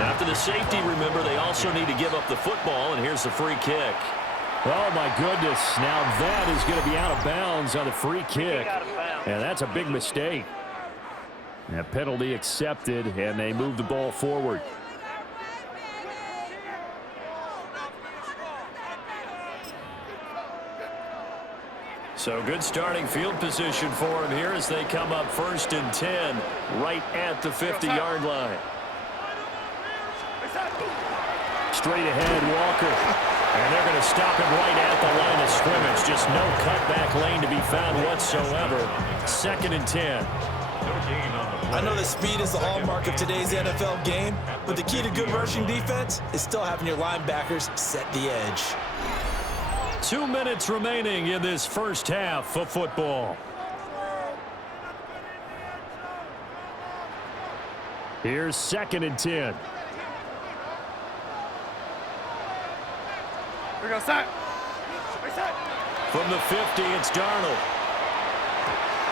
After the safety, remember, they also need to give up the football, and here's the free kick. Oh, my goodness. Now that is going to be out of bounds on the free kick. And that's a big mistake. That penalty accepted, and they move the ball forward. So good starting field position for him here as they come up 1st and 10 right at the 50-yard line. Straight ahead, Walker. And they're going to stop him right at the line of scrimmage. Just no cutback lane to be found whatsoever. 2nd and 10. I know that speed is the hallmark of today's NFL game, but the key to good rushing defense is still having your linebackers set the edge. 2 minutes remaining in this first half of football. Here's 2nd and 10. We're going to set. From the 50, it's Darnold.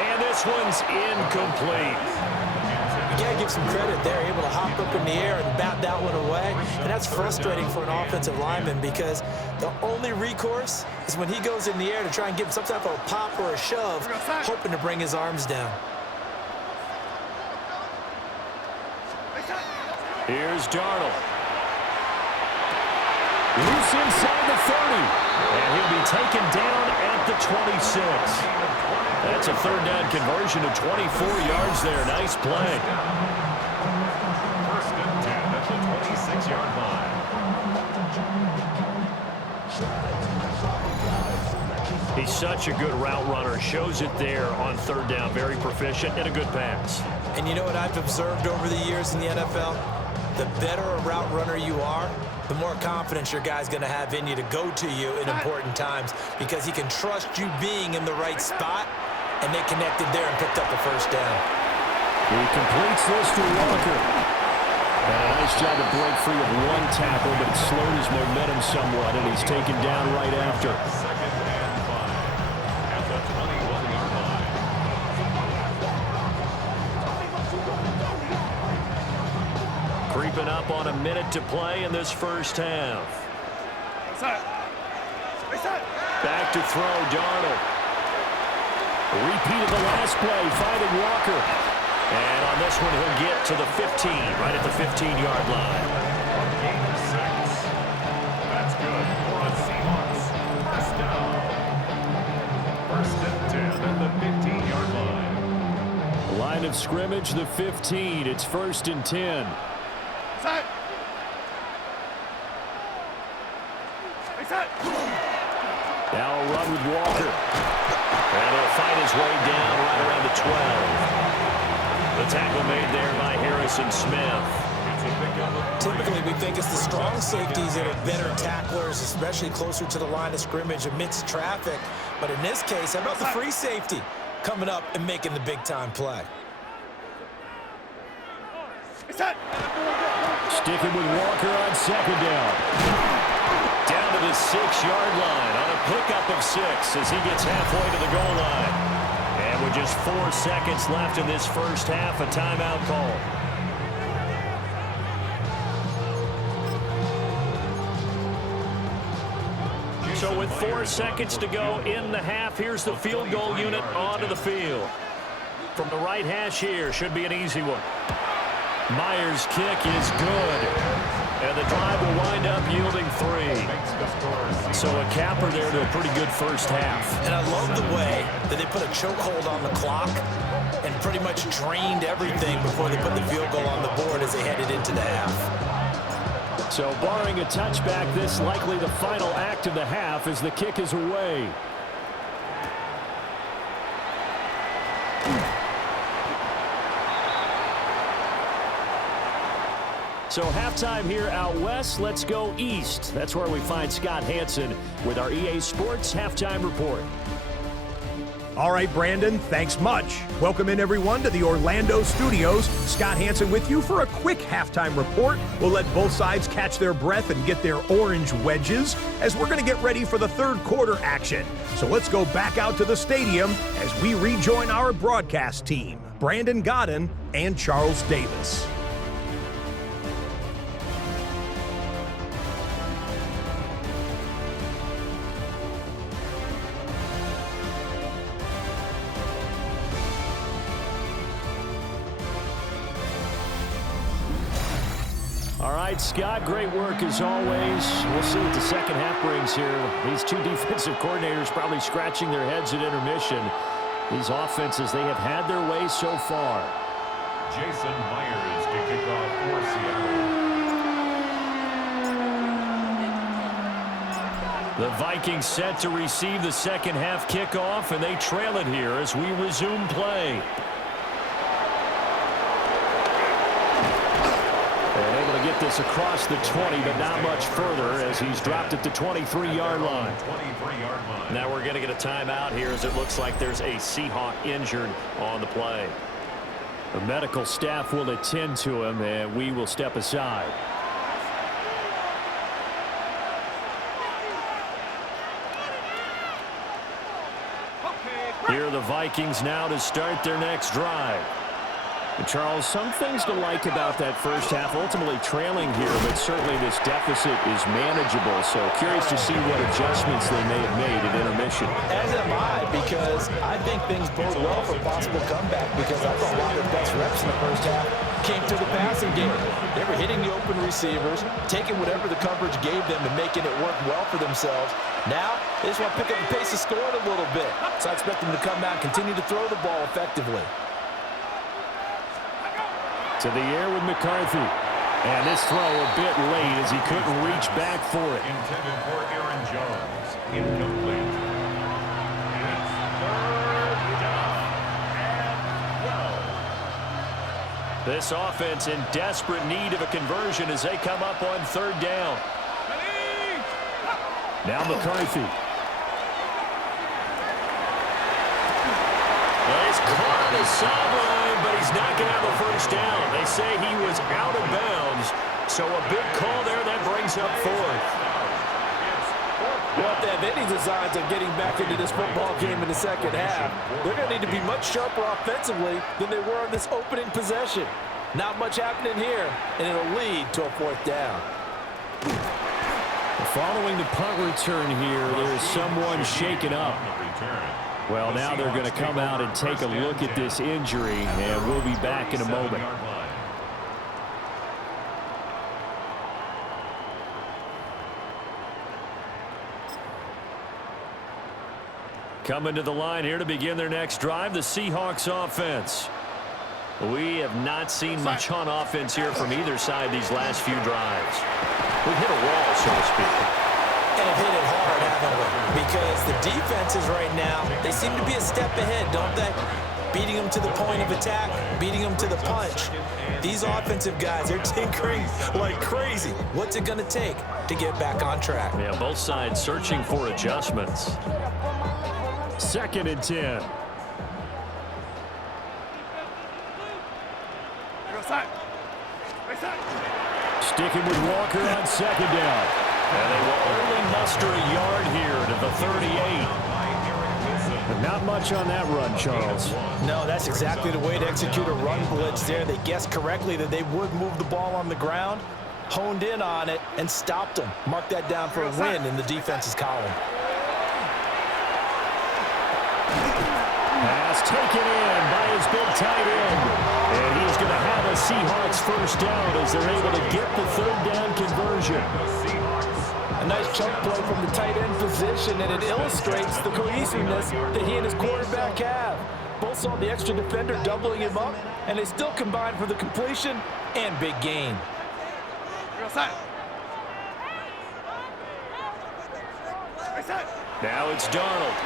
And this one's incomplete. You got to give some credit. They're able to hop up in the air and bat that one away. And that's frustrating for an offensive lineman because the only recourse is when he goes in the air to try and give him some type of a pop or a shove, hoping to bring his arms down. Here's Darnold. Loose inside the 30. And he'll be taken down at the 26. That's a 3rd down conversion of 24 yards there. Nice play. 1st and 10 at the 26-yard line. He's such a good route runner. Shows it there on 3rd down. Very proficient and a good pass. And you know what I've observed over the years in the NFL? The better a route runner you are, the more confidence your guy's going to have in you to go to you in important times because he can trust you being in the right spot, and they connected there and picked up the 1st down. He completes this to Walker. And a nice job to break free of one tackle, but it slowed his momentum somewhat, and he's taken down right after. 2nd and 5 at the 21-yard line. Creeping up on a minute to play in this first half. Back to throw, Darnold. A repeat of the last play, finding Walker. And on this one, he'll get to the 15, right at the 15-yard line. Gain of 6. That's good for the Seahawks. 1st down. 1st and 10 at the 15-yard line. Line of scrimmage, the 15. It's 1st and 10. Now a run with Walker. And he'll fight his way down right around the 12. The tackle made there by Harrison Smith. Typically, we think it's the strong safeties that are better tacklers, especially closer to the line of scrimmage amidst traffic. But in this case, how about the free safety coming up and making the big-time play? Sticking with Walker on 2nd down. Down to the 6-yard line on a pickup of 6 as he gets halfway to the goal line. And with just 4 seconds left in this first half, a timeout call. So with 4 seconds to go in the half, here's the field goal unit onto the field. From the right hash here, should be an easy one. Myers' kick is good. And the drive will wind up yielding 3. So a capper there to a pretty good first half. And I love the way that they put a chokehold on the clock and pretty much drained everything before they put the field goal on the board as they headed into the half. So barring a touchback, this likely the final act of the half as the kick is away. So halftime here out west. Let's go east. That's where we find Scott Hansen with our EA Sports Halftime Report. All right, Brandon, thanks much. Welcome in, everyone, to the Orlando studios. Scott Hansen with you for a quick halftime report. We'll let both sides catch their breath and get their orange wedges as we're going to get ready for the 3rd quarter action. So let's go back out to the stadium as we rejoin our broadcast team, Brandon Godden and Charles Davis. All right, Scott, great work as always. We'll see what the second half brings here. These two defensive coordinators probably scratching their heads at intermission. These offenses, they have had their way so far. Jason Myers to kick off for Seattle. The Vikings set to receive the second half kickoff, and they trail it here as we resume play. And able to get this across the 20, but not much further as he's dropped it to 23-yard line. Now we're going to get a timeout here as it looks like there's a Seahawk injured on the play. The medical staff will attend to him, and we will step aside. Here are the Vikings now to start their next drive. And Charles, some things to like about that first half, ultimately trailing here, but certainly this deficit is manageable. So curious to see what adjustments they may have made at intermission. As am I, because I think things bode well for a possible comeback, because I thought a lot of their best reps in the first half came through the passing game. They were hitting the open receivers, taking whatever the coverage gave them and making it work well for themselves. Now, they just want to pick up the pace of scoring a little bit. So I expect them to come out and continue to throw the ball effectively. To the air with McCarthy. And this throw a bit late as he couldn't reach back for it. Intended for Aaron Jones. Incomplete. It's third down and 12. This offense in desperate need of a conversion as they come up on third down. Now McCarthy. Well, he's caught on the sideline, but he's not going to have a first down. They say he was out of bounds, so a big call there that brings up fourth. Well, if they have any designs on getting back into this football game in the second half, they're going to need to be much sharper offensively than they were on this opening possession. Not much happening here, and it'll lead to a fourth down. Following the punt return here, there's someone shaken up. Well, now they're going to come out and take a look at this injury, and we'll be back in a moment. Coming to the line here to begin their next drive, the Seahawks offense. We have not seen much on offense here from either side these last few drives. We've hit a wall, so to speak. And have hit it hard, haven't we? Because the defenses right now, they seem to be a step ahead, don't they? Beating them to the point of attack, beating them to the punch. These offensive guys, they're tinkering like crazy. What's it going to take to get back on track? Yeah, both sides searching for adjustments. 2nd and 10. Sticking with Walker on second down. And they will only muster a yard here to the 38. But not much on that run, Charles. No, that's exactly the way to execute a run blitz there. They guessed correctly that they would move the ball on the ground, honed in on it, and stopped them. Mark that down for a win in the defense's column. Pass taken in by his big tight end. And he's going to have a Seahawks first down as they're able to get the third down conversion. A nice chunk play from the tight end position, and it illustrates the cohesiveness that he and his quarterback have. Both saw the extra defender doubling him up, and they still combined for the completion and big gain. Now it's Darnold.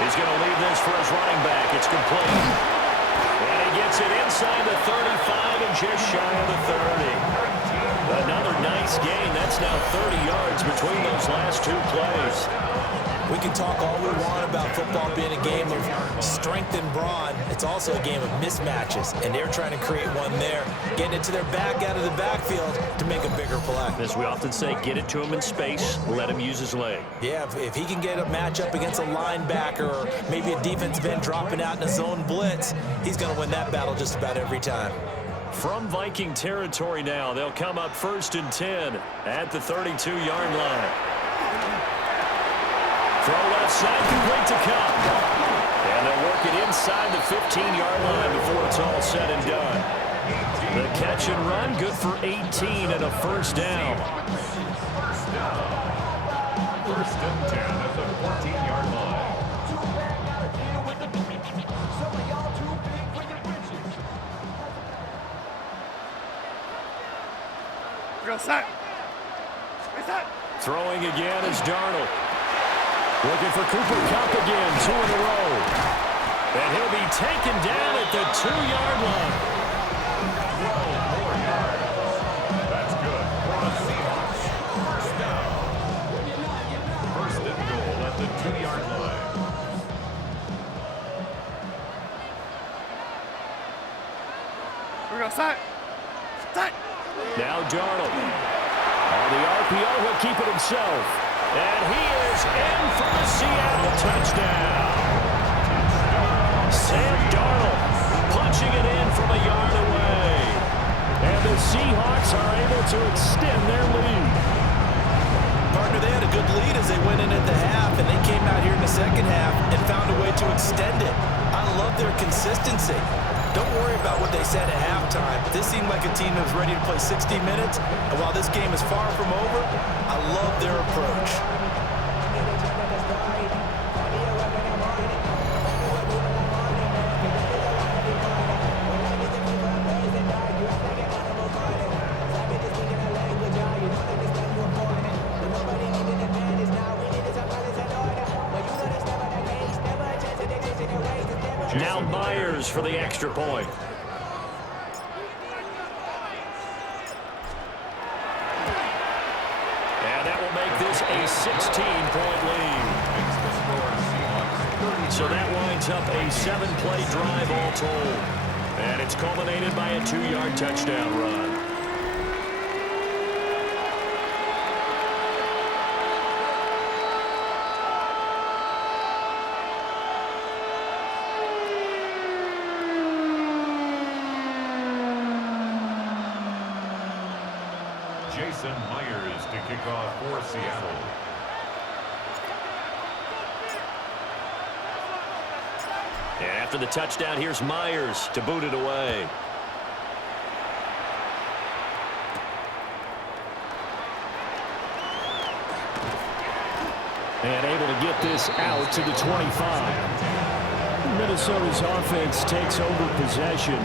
He's going to leave this for his running back. It's complete. And he gets it inside the 35 and just shy of the 30. Another nice gain. That's now 30 yards between those last two plays. We can talk all we want about football being a game of strength and brawn. It's also a game of mismatches, and they're trying to create one there, getting it to their back out of the backfield to make a bigger play. As we often say, get it to him in space, let him use his leg. Yeah, if he can get a matchup against a linebacker or maybe a defensive end dropping out in a zone blitz, he's going to win that battle just about every time. From Viking territory now, they'll come up 1st and 10 at the 32-yard line. Throw left side, complete to Cup. And they'll work it inside the 15-yard line before it's all said and done. The catch and run, good for 18 and a first down. First and 10 at the 14-yard line. Throwing again is Darnold. Looking for Cooper Kupp again, 2 in a row. And he'll be taken down at the 2-yard line. 12 more yards. That's good for the Seahawks. First down. First and goal at the 2-yard line. We're going to set. Set. Now Darnold. On the RPO, he'll keep it himself. And he is in for the Seattle touchdown. Sam Darnold punching it in from a yard away. And the Seahawks are able to extend their lead. Partner, they had a good lead as they went in at the half, and they came out here in the second half and found a way to extend it. I love their consistency. Don't worry about what they said at halftime. This seemed like a team that was ready to play 60 minutes, and while this game is far from over, I love their approach. Now Myers for the extra point. And that will make this a 16-point lead. So that winds up a 7-play drive all told. And it's culminated by a 2-yard touchdown run. Jason Myers to kick off for Seattle. And after the touchdown, here's Myers to boot it away. And able to get this out to the 25. Minnesota's offense takes over possession.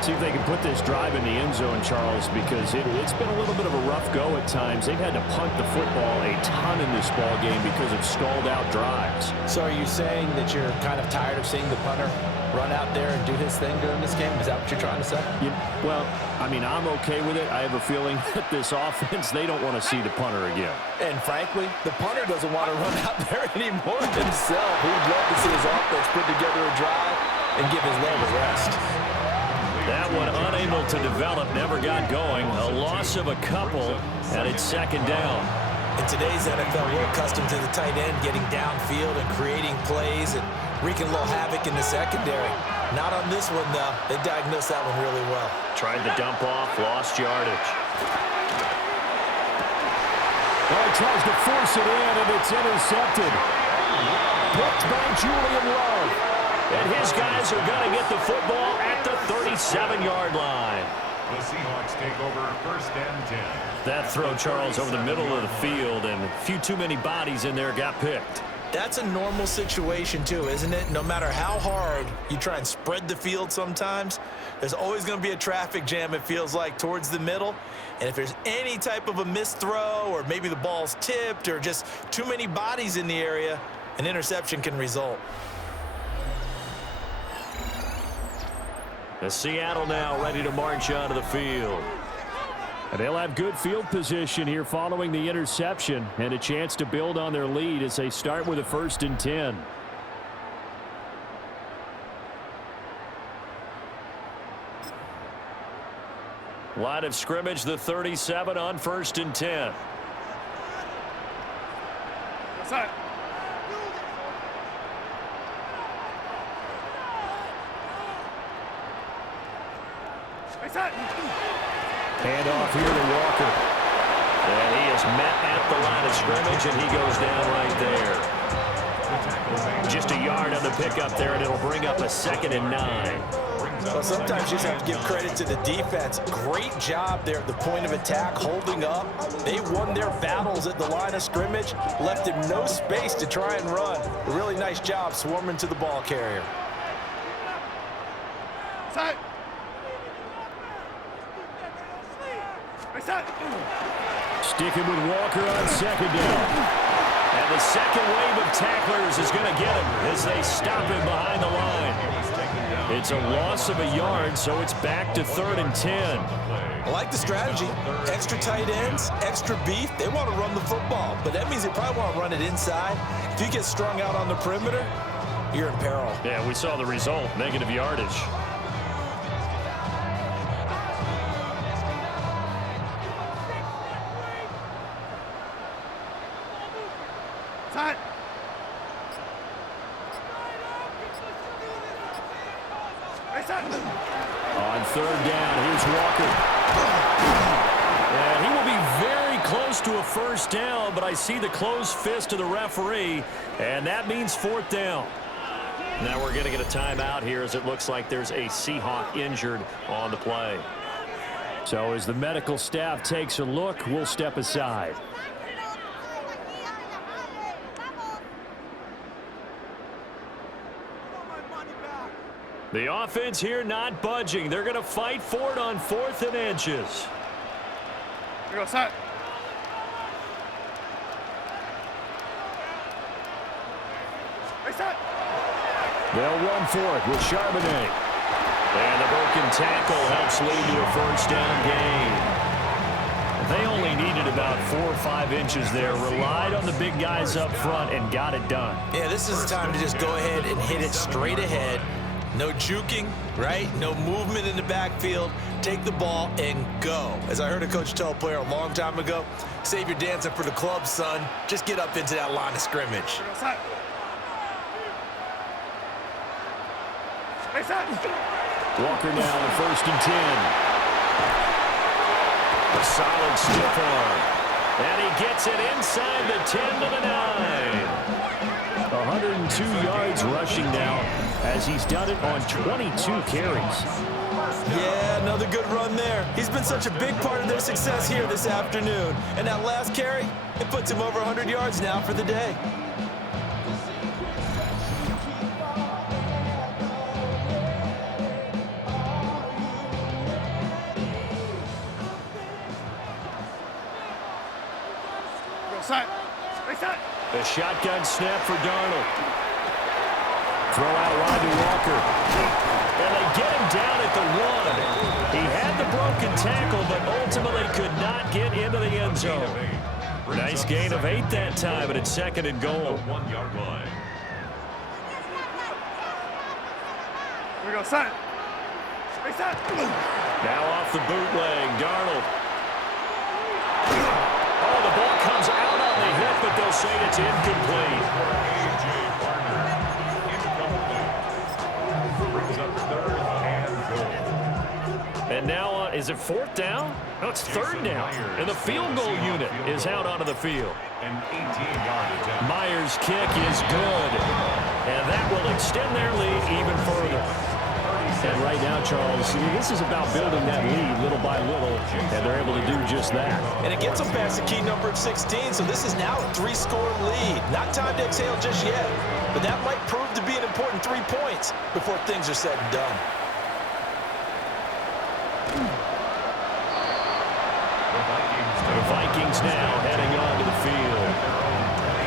See if they can put this drive in the end zone, Charles, because it's been a little bit of a rough go at times. They've had to punt the football a ton in this ball game because of stalled-out drives. So are you saying that you're kind of tired of seeing the punter run out there and do his thing during this game? Is that what you're trying to say? Yeah, well, I mean, I'm okay with it. I have a feeling that this offense, they don't want to see the punter again. And frankly, the punter doesn't want to run out there anymore himself. He'd love to see his offense put together a drive and give his leg a rest. That one unable to develop, never got going. A loss of a couple, and it's second down. In today's NFL, we're accustomed to the tight end getting downfield and creating plays and wreaking a little havoc in the secondary. Not on this one, though. They diagnosed that one really well. Tried the dump off, lost yardage. Oh, he tries to force it in, and it's intercepted. Picked by Julian Love. And his guys are going to get the football at the 37-yard line. The Seahawks take over first and 10. That throw, Charles, over the middle of the field, and a few too many bodies in there got picked. That's a normal situation, too, isn't it? No matter how hard you try and spread the field sometimes, there's always going to be a traffic jam, it feels like, towards the middle. And if there's any type of a missed throw or maybe the ball's tipped or just too many bodies in the area, an interception can result. The Seattle now ready to march onto the field. And they'll have good field position here following the interception and a chance to build on their lead as they start with a 1st and 10. Line of scrimmage, the 37 on 1st and 10. Set. Hand off here to Walker. And he is met at the line of scrimmage, and he goes down right there. Just a yard on the pickup there, and it'll bring up a 2nd and 9. Well, sometimes you just have to give credit to the defense. Great job there at the point of attack, holding up. They won their battles at the line of scrimmage, left him no space to try and run. A really nice job swarming to the ball carrier. Set. Set. Sticking with Walker on second down. And the second wave of tacklers is going to get him as they stop him behind the line. It's a loss of a yard, so it's back to 3rd and 10. I like the strategy. Extra tight ends, extra beef. They want to run the football, but that means they probably want to run it inside. If you get strung out on the perimeter, you're in peril. Yeah, we saw the result, negative yardage. On 3rd down, here's Walker. And he will be very close to a 1st down, but I see the closed fist of the referee, and that means 4th down. Now we're going to get a timeout here as it looks like there's a Seahawk injured on the play. So as the medical staff takes a look, we'll step aside. The offense here not budging. They're going to fight for it on 4th and inches. Here we go, set. Reset. They'll run for it with Charbonnet. And the broken tackle helps lead to a 1st down gain. They only needed about 4 or 5 inches there, relied on the big guys up front, and got it done. Yeah, this is the time to just go ahead and hit it straight ahead. No juking, right? No movement in the backfield. Take the ball and go. As I heard a coach tell a player a long time ago, save your dancing for the club, son. Just get up into that line of scrimmage. Walker now on 1st and 10. A solid stiff arm. And he gets it inside the 10 to the 9. 102 yards rushing now as he's done it on 22 carries. Yeah, another good run there. He's been such a big part of their success here this afternoon. And that last carry, it puts him over 100 yards now for the day. A shotgun snap for Darnold. Throw out wide to Walker. And they get him down at the 1. He had the broken tackle, but ultimately could not get into the end zone. Nice gain of 8 that time, and it's 2nd and goal. 1-yard line. Here we go, set. Reset. Now off the bootleg, Darnold. Oh, the ball comes out on the hit, but they'll say it's incomplete. Brings up 3rd and goal. And now, is it 4th down? No, it's 3rd down. And the field goal unit is out onto the field. An 18-yard attempt. Myers' kick is good. And that will extend their lead even further. And right now, Charles, this is about building that lead little by little, and they're able to do just that. And it gets them past the key number of 16, so this is now a 3-score lead. Not time to exhale just yet, but that might prove to be an important 3 points before things are said and done. The Vikings now heading onto the field.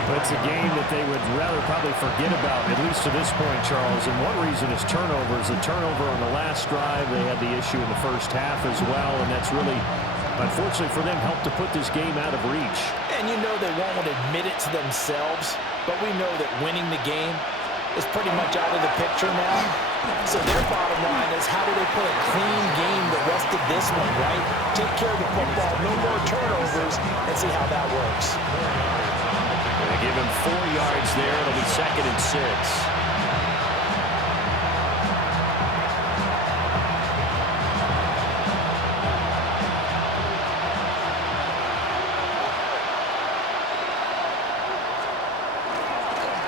But it's a game that they would rather probably forget about, at least to this point, Charles. And one reason is turnovers. A turnover on the last drive. They had the issue in the first half as well, and that's really, unfortunately for them, helped to put this game out of reach. And you know they won't admit it to themselves, but we know that winning the game is pretty much out of the picture now. So their bottom line is, how do they play a clean game the rest of this one, right? Take care of the football, no more turnovers, and see how that works. They give him 4 yards there. It'll be 2nd and 6.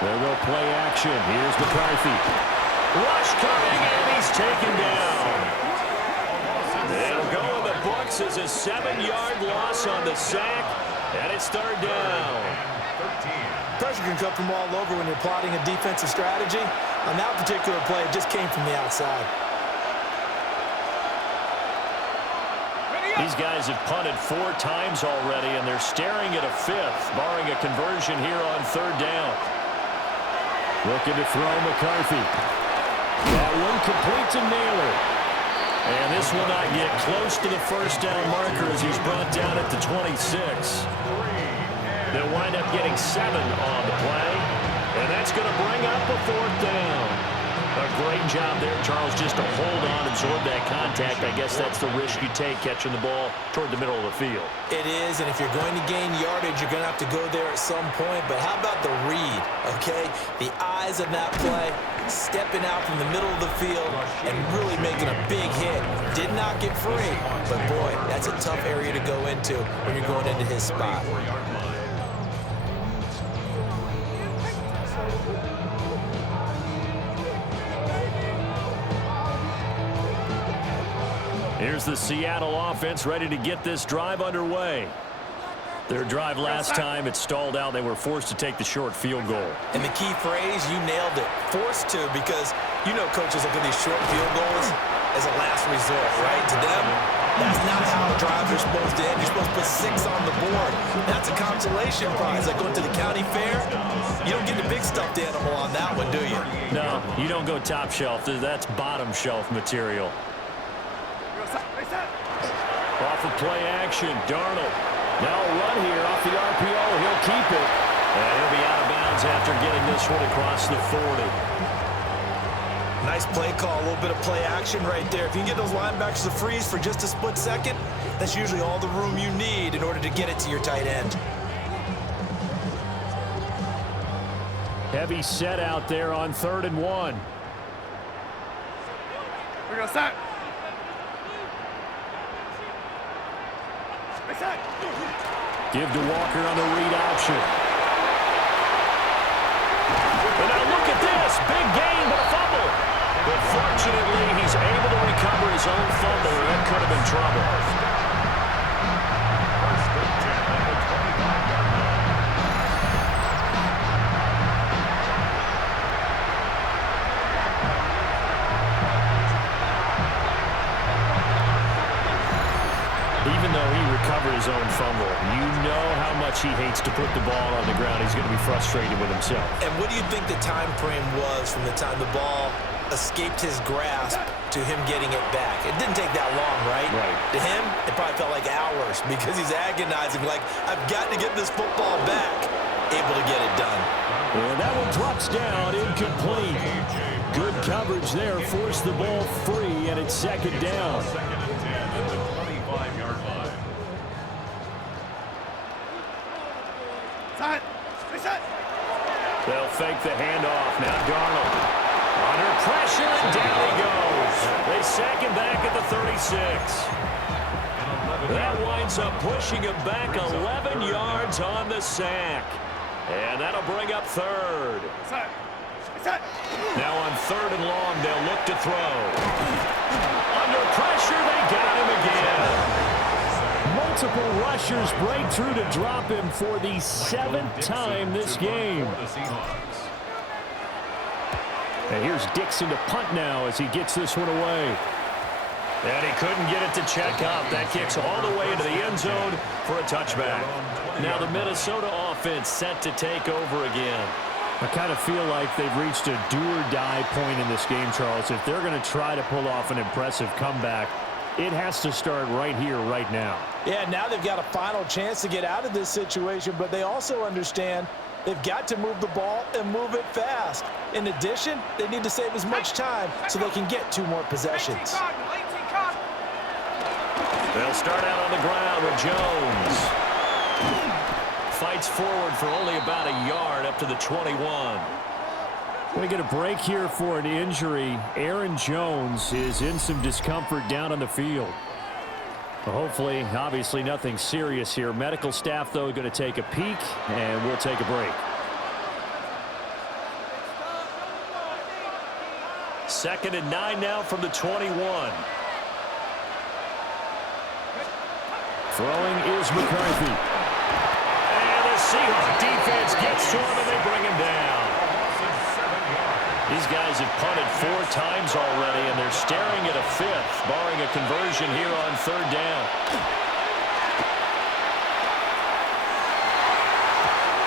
They'll go play action. Here's McCarthy. Rush coming, and he's taken down. They'll go in the books as a 7-yard loss on the sack, and it's 3rd down. Pressure can come from all over when you're plotting a defensive strategy. On that particular play, it just came from the outside. Ready These guys have punted 4 times already, and they're staring at a 5th, barring a conversion here on 3rd down. Looking to throw McCarthy. That one complete to Naylor. And this will not get close to the first down marker as he's brought down at the 26. They'll wind up getting 7 on the play. And that's going to bring up a 4th down. A great job there, Charles, just to hold on, absorb that contact. I guess that's the risk you take catching the ball toward the middle of the field. It is, and if you're going to gain yardage, you're going to have to go there at some point. But how about the read, okay? The eyes of that play, stepping out from the middle of the field and really making a big hit. Did not get free, but boy, that's a tough area to go into when you're going into his spot. Here's the Seattle offense ready to get this drive underway. Their drive last time, it stalled out. They were forced to take the short field goal. And the key phrase, you nailed it. Forced to, because you know coaches look at these short field goals as a last resort, right? To them, that's not how drives are supposed to end. You're supposed to put 6 on the board. That's a consolation prize. Like going to the county fair, you don't get the big stuffed animal on that one, do you? No, you don't go top shelf. That's bottom shelf material. Off of play action, Darnold. Now a run here off the RPO. He'll keep it. And he'll be out of bounds after getting this one across the 40. Nice play call, a little bit of play action right there. If you can get those linebackers to freeze for just a split second, that's usually all the room you need in order to get it to your tight end. Heavy set out there on 3rd and 1. We go set. Give to Walker on the read option. And now look at this. Big gain, but a fumble. But fortunately, he's able to recover his own fumble, or that could have been trouble. First and 10 at the 25-yard line. Even though he recovered his own fumble, you know how much he hates to put the ball on the ground. He's going to be frustrated with himself. And what do you think the time frame was from the time the ball escaped his grasp to him getting it back? It didn't take that long, right? Right. To him, it probably felt like hours because he's agonizing, like, I've got to get this football back. Able to get it done. And that one drops down, incomplete. Good coverage there, forced the ball free, and it's 2nd down. Second and 10 at the 25-yard line. Set. They'll fake the handoff. Now Darnold. Under pressure, and down he goes. They sack him back at the 36. That winds up pushing him back 11 yards on the sack. And that'll bring up 3rd. Set. Now on 3rd and long, they'll look to throw. Under pressure, they got him again. Multiple rushers break through to drop him for the 7th time this game. The Seahawks. And here's Dixon to punt now as he gets this one away. And he couldn't get it to check up. That kicks all the way into the end zone for a touchback. Now the Minnesota offense set to take over again. I kind of feel like they've reached a do-or-die point in this game, Charles. If they're going to try to pull off an impressive comeback, it has to start right here, right now. Yeah, now they've got a final chance to get out of this situation, but they also understand they've got to move the ball and move it fast. In addition, they need to save as much time so they can get 2 more possessions. They'll start out on the ground with Jones. Fights forward for only about a yard up to the 21. Going to get a break here for an injury. Aaron Jones is in some discomfort down on the field. Hopefully, obviously nothing serious here. Medical staff, though, going to take a peek, and we'll take a break. 2nd and 9 now from the 21. Throwing is McCarthy. And the Seahawks defense gets to him, and they bring him down. These guys have punted 4 times already, and they're staring at a 5th, barring a conversion here on 3rd down.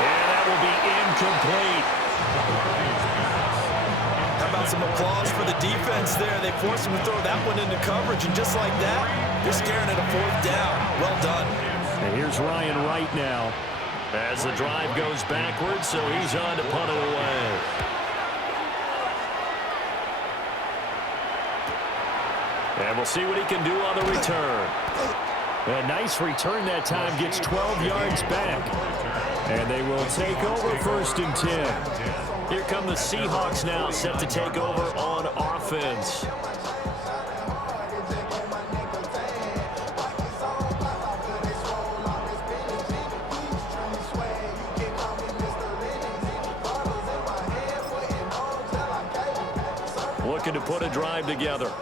And that will be incomplete. How about some applause for the defense there? They forced him to throw that one into coverage, and just like that, they're staring at a 4th down. Well done. And here's Ryan Wright now as the drive goes backwards, so he's on to punt it away. And we'll see what he can do on the return. A nice return that time, gets 12 yards back. And they will take over 1st and 10. Here come the Seahawks now, set to take over on offense. Looking to put a drive together.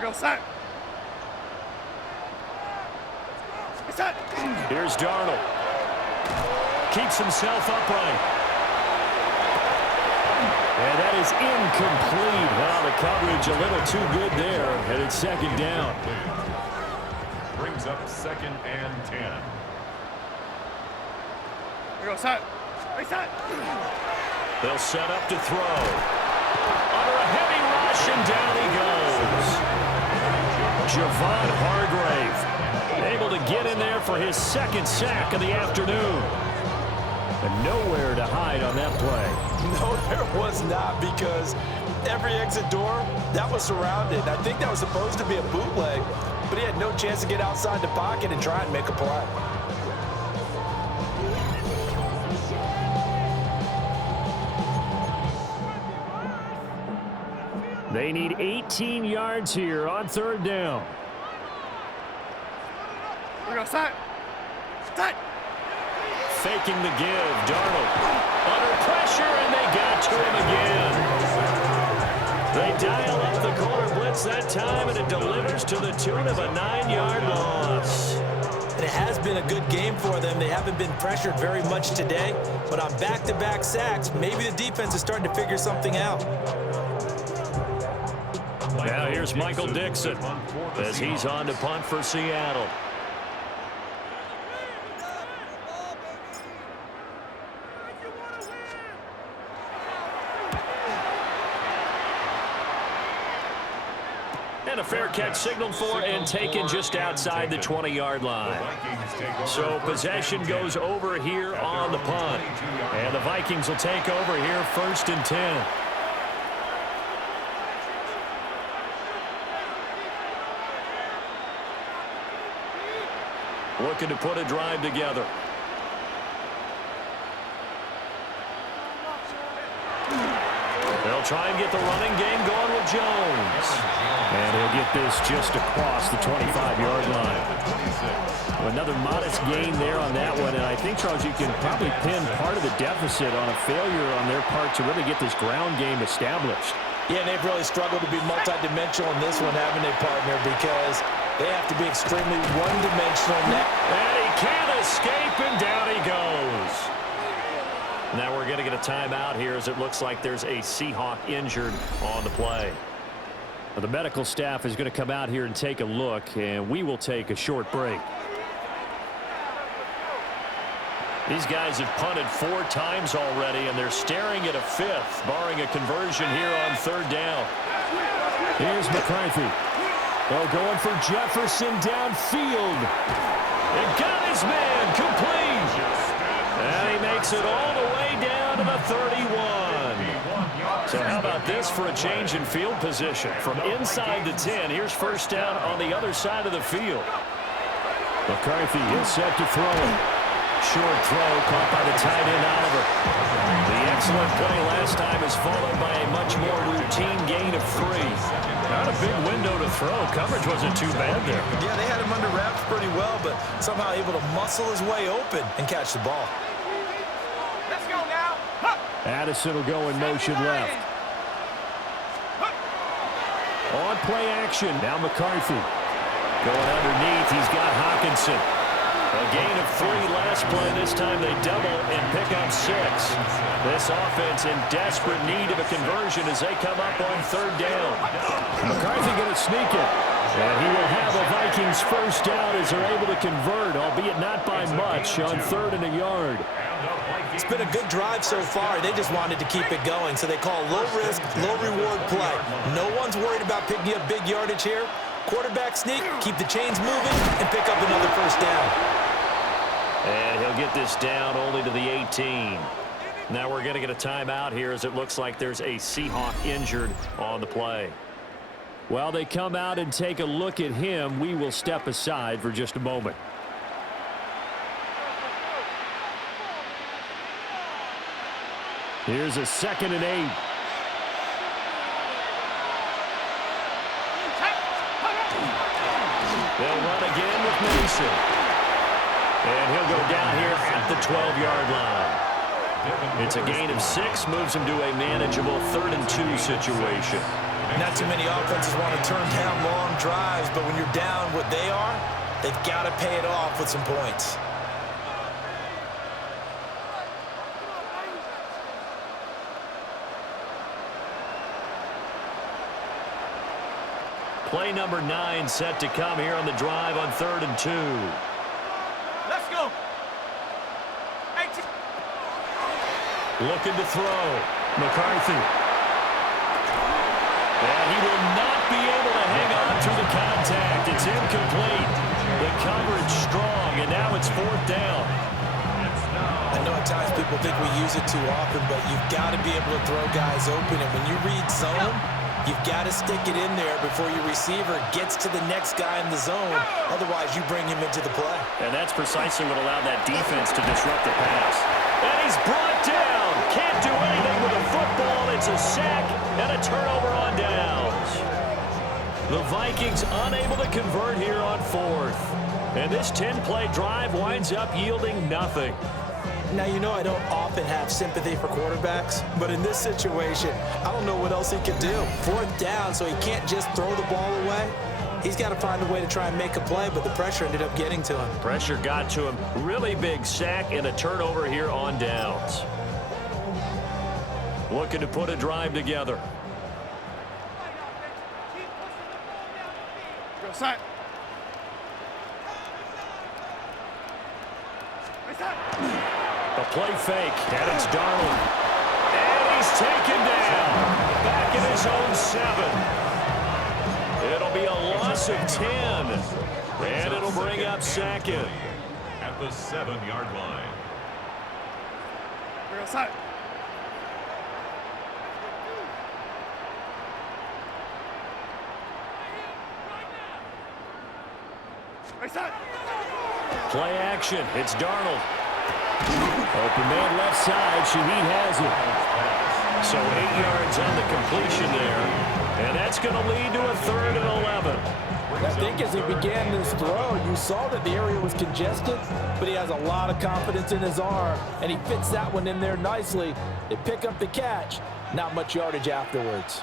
Go set. Set. Here's Darnold. Keeps himself upright. And that is incomplete. Well, the coverage a little too good there. And it's 2nd down. Brings up 2nd and 10. Go set. Reset. They'll set up to throw. Under a heavy rush, and down he goes. Javon Hargrave able to get in there for his 2nd sack of the afternoon. And nowhere to hide on that play. No, there was not, because every exit door, that was surrounded. I think that was supposed to be a bootleg, but he had no chance to get outside the pocket and try and make a play. They need 18 yards here on 3rd down. We go set. Set. Faking the give. Darnold under pressure, and they got to him again. They dial up the corner blitz that time, and it delivers to the tune of a 9-yard loss. And it has been a good game for them. They haven't been pressured very much today, but on back-to-back sacks, maybe the defense is starting to figure something out. Now here's Michael Dixon as he's on to punt for Seattle. And a fair catch signaled for and taken just outside the 20-yard line. So possession goes over here on the punt. And the Vikings will take over here 1st and 10. Looking to put a drive together. They'll try and get the running game going with Jones. And he'll get this just across the 25-yard line. Another modest gain there on that one. And I think, Charles, you can probably pin part of the deficit on a failure on their part to really get this ground game established. Yeah, and they've really struggled to be multidimensional in this one, haven't they, partner? Because they have to be extremely one-dimensional now. And he can't escape, and down he goes. Now we're going to get a timeout here, as it looks like there's a Seahawk injured on the play. Well, the medical staff is going to come out here and take a look, and we will take a short break. These guys have punted 4 times already, and they're staring at a 5th, barring a conversion here on 3rd down. Here's McCarthy. Oh, going for Jefferson downfield. And got his man complete. And he makes it all the way down to the 31. So how about this for a change in field position? From inside the 10, here's 1st down on the other side of the field. McCarthy is set to throw it. Short throw caught by the tight end Oliver. The excellent play last time is followed by a much more routine gain of 3. Not a big window to throw. Coverage wasn't too bad there. Yeah, they had him under wraps pretty well, but somehow able to muscle his way open and catch the ball. Let's go now. Huh. Addison will go in motion left. On play action. Now McCarthy. Going underneath. He's got Hawkinson. A gain of 3 last play. This time they double and pick up 6. This offense in desperate need of a conversion as they come up on 3rd down. McCarthy going to sneak it. And he will have a Vikings first down as they're able to convert, albeit not by much, on 3rd and a yard. It's been a good drive so far. They just wanted to keep it going, so they call low-risk, low-reward play. No one's worried about picking up big yardage here. Quarterback sneak, keep the chains moving, and pick up another first down. And he'll get this down only to the 18. Now we're going to get a timeout here as it looks like there's a Seahawk injured on the play. While they come out and take a look at him, we will step aside for just a moment. Here's a 2nd and 8. They'll run again with Mason. And he'll go down here at the 12-yard line. It's a gain of 6, moves him to a manageable 3rd and 2 situation. Not too many offenses want to turn down long drives, but when you're down what they are, they've got to pay it off with some points. Play number 9 set to come here on the drive on 3rd and 2. Let's go. 18. Looking to throw. McCarthy. And he will not be able to hang on to the contact. It's incomplete. The coverage strong, and now it's 4th down. I know at times people think we use it too often, but you've got to be able to throw guys open. And when you read zone, you've got to stick it in there before your receiver gets to the next guy in the zone. Otherwise, you bring him into the play. And that's precisely what allowed that defense to disrupt the pass. And he's brought down. Can't do anything with a football. It's a sack and a turnover on downs. The Vikings unable to convert here on 4th. And this 10-play drive winds up yielding nothing. Now, you know I don't often have sympathy for quarterbacks, but in this situation, I don't know what else he can do. 4th down, so he can't just throw the ball away. He's got to find a way to try and make a play, but the pressure ended up getting to him. Pressure got to him. Really big sack and a turnover here on downs. Looking to put a drive together. Go side. A play fake, and it's Darnold. And he's taken down. Back in his own 7. It'll be a loss of 10. And it'll bring up 2nd. At the 7-yard line. Go side. Play action. It's Darnold. Open man left side. Shaheed has it. So 8 yards on the completion there. And that's going to lead to a 3rd and 11. I think as he began this throw, you saw that the area was congested, but he has a lot of confidence in his arm, and he fits that one in there nicely. They pick up the catch. Not much yardage afterwards.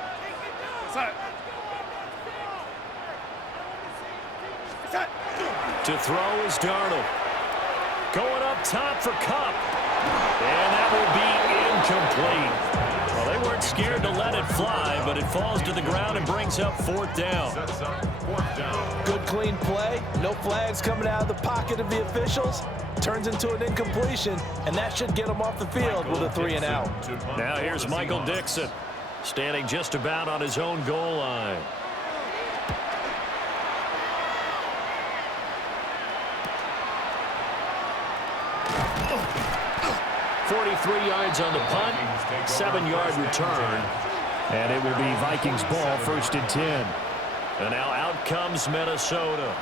To throw is Darnold. Going up top for Cup. And that will be incomplete. Well, they weren't scared to let it fly, but it falls to the ground and brings up 4th down. Good clean play. No flags coming out of the pocket of the officials. Turns into an incompletion, and that should get him off the field with a 3 and out. Now here's Michael Dixon, standing just about on his own goal line. 43 yards on the punt, 7-yard return, and it will be Vikings ball, 1st and 10. And now out comes Minnesota.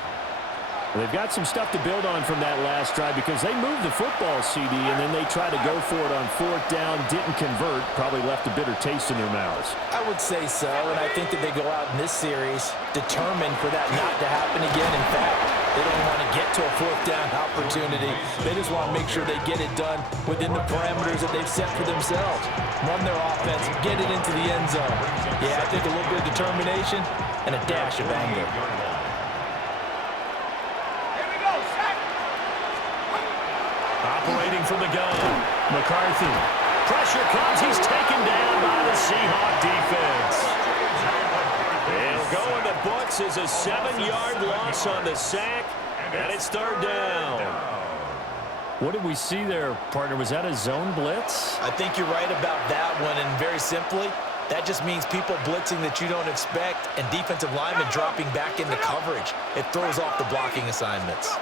They've got some stuff to build on from that last drive because they moved the football, CD, and then they tried to go for it on 4th down, didn't convert, probably left a bitter taste in their mouths. I would say so, and I think that they go out in this series determined for that not to happen again. In fact, they don't want to get to a 4th down opportunity. They just want to make sure they get it done within the parameters that they've set for themselves. Run their offense, get it into the end zone. Yeah, I think a little bit of determination and a dash of anger. Operating from the gun, McCarthy. Pressure comes. He's taken down by the Seahawk defense. It'll go in the books as a 7-yard loss on the sack, and it's third down. What did we see there, partner? Was that a zone blitz? I think you're right about that one, and very simply, that just means people blitzing that you don't expect and defensive linemen dropping back into coverage. It throws off the blocking assignments.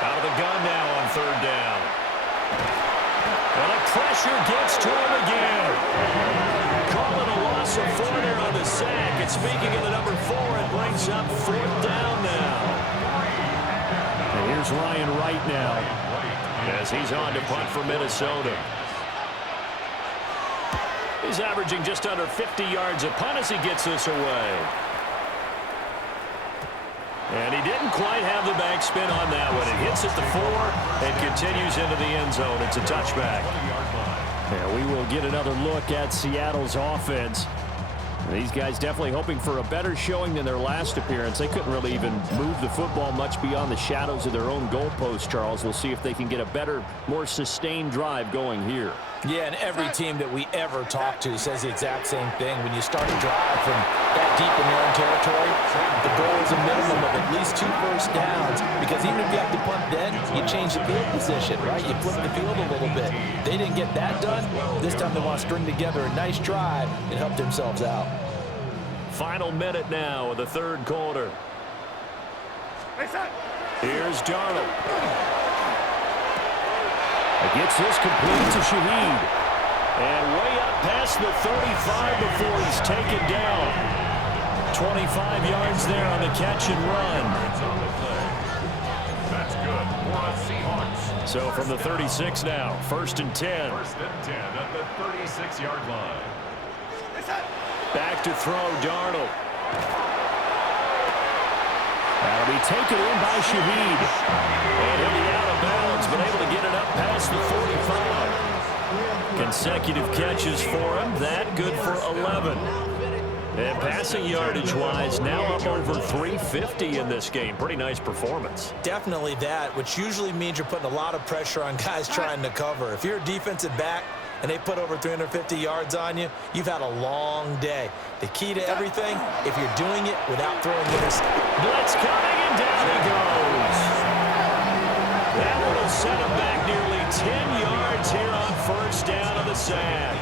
Out of the gun now on third down. And the pressure gets to him again. Calling a loss of 4 there on the sack. And speaking of the number 4, it brings up fourth down now. And here's Ryan Wright now as he's on to punt for Minnesota. He's averaging just under 50 yards a punt as he gets this away. And he didn't quite have the backspin on that one. It hits at the 4 and continues into the end zone. It's a touchback. Yeah, we will get another look at Seattle's offense. These guys definitely hoping for a better showing than their last appearance. They couldn't really even move the football much beyond the shadows of their own goalpost, Charles. We'll see if they can get a better, more sustained drive going here. Yeah, and every team that we ever talk to says the exact same thing. When you start a drive from that deep in their own territory, the goal is a minimum of at least 2 first downs, because even if you have to punt then, you change the field position, right? You flip the field a little bit. They didn't get that done. This time they want to string together a nice drive and help themselves out. Final minute now of the third quarter. Here's Darnold. Gets this complete to Shaheed. And way up past the 35 before he's taken down. 25 yards there on the catch and run. That's good for the Seahawks. So from the 36 now, 1st and 10. 1st and 10 at the 36-yard line. Back to throw, Darnold. That'll be taken in by Shaheed. And he'll be out of bounds, but able to get it up past the 45. Consecutive catches for him. That good for 11. And passing yardage-wise, now up over 350 in this game. Pretty nice performance. Definitely that, which usually means you're putting a lot of pressure on guys trying to cover. If you're a defensive back and they put over 350 yards on you, you've had a long day. The key to everything, if you're doing it without throwing this. Blitz coming, and down he goes. That one will set him back nearly 10 yards here on first down of the sack.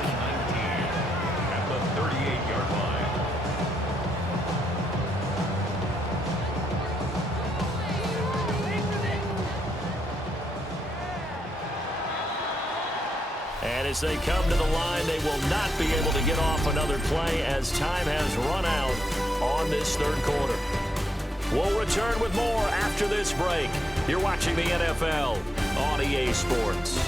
At the 38-yard line. And as they come to the line, they will not be able to get off another play as time has run out on this third quarter. We'll return with more after this break. You're watching the NFL on EA Sports.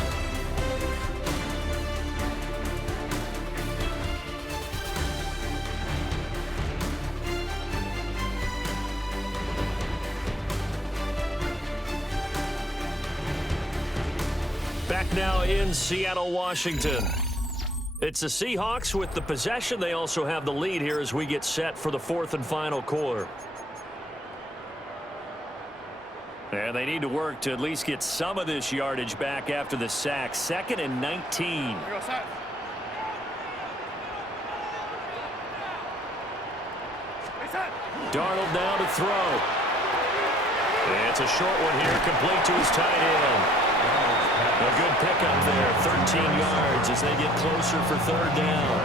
Back now in Seattle, Washington. It's the Seahawks with the possession. They also have the lead here as we get set for the 4th and final quarter. And they need to work to at least get some of this yardage back after the sack. 2nd and 19. Darnold now to throw. It's a short one here, complete to his tight end. A good pickup there, 13 yards as they get closer for third down.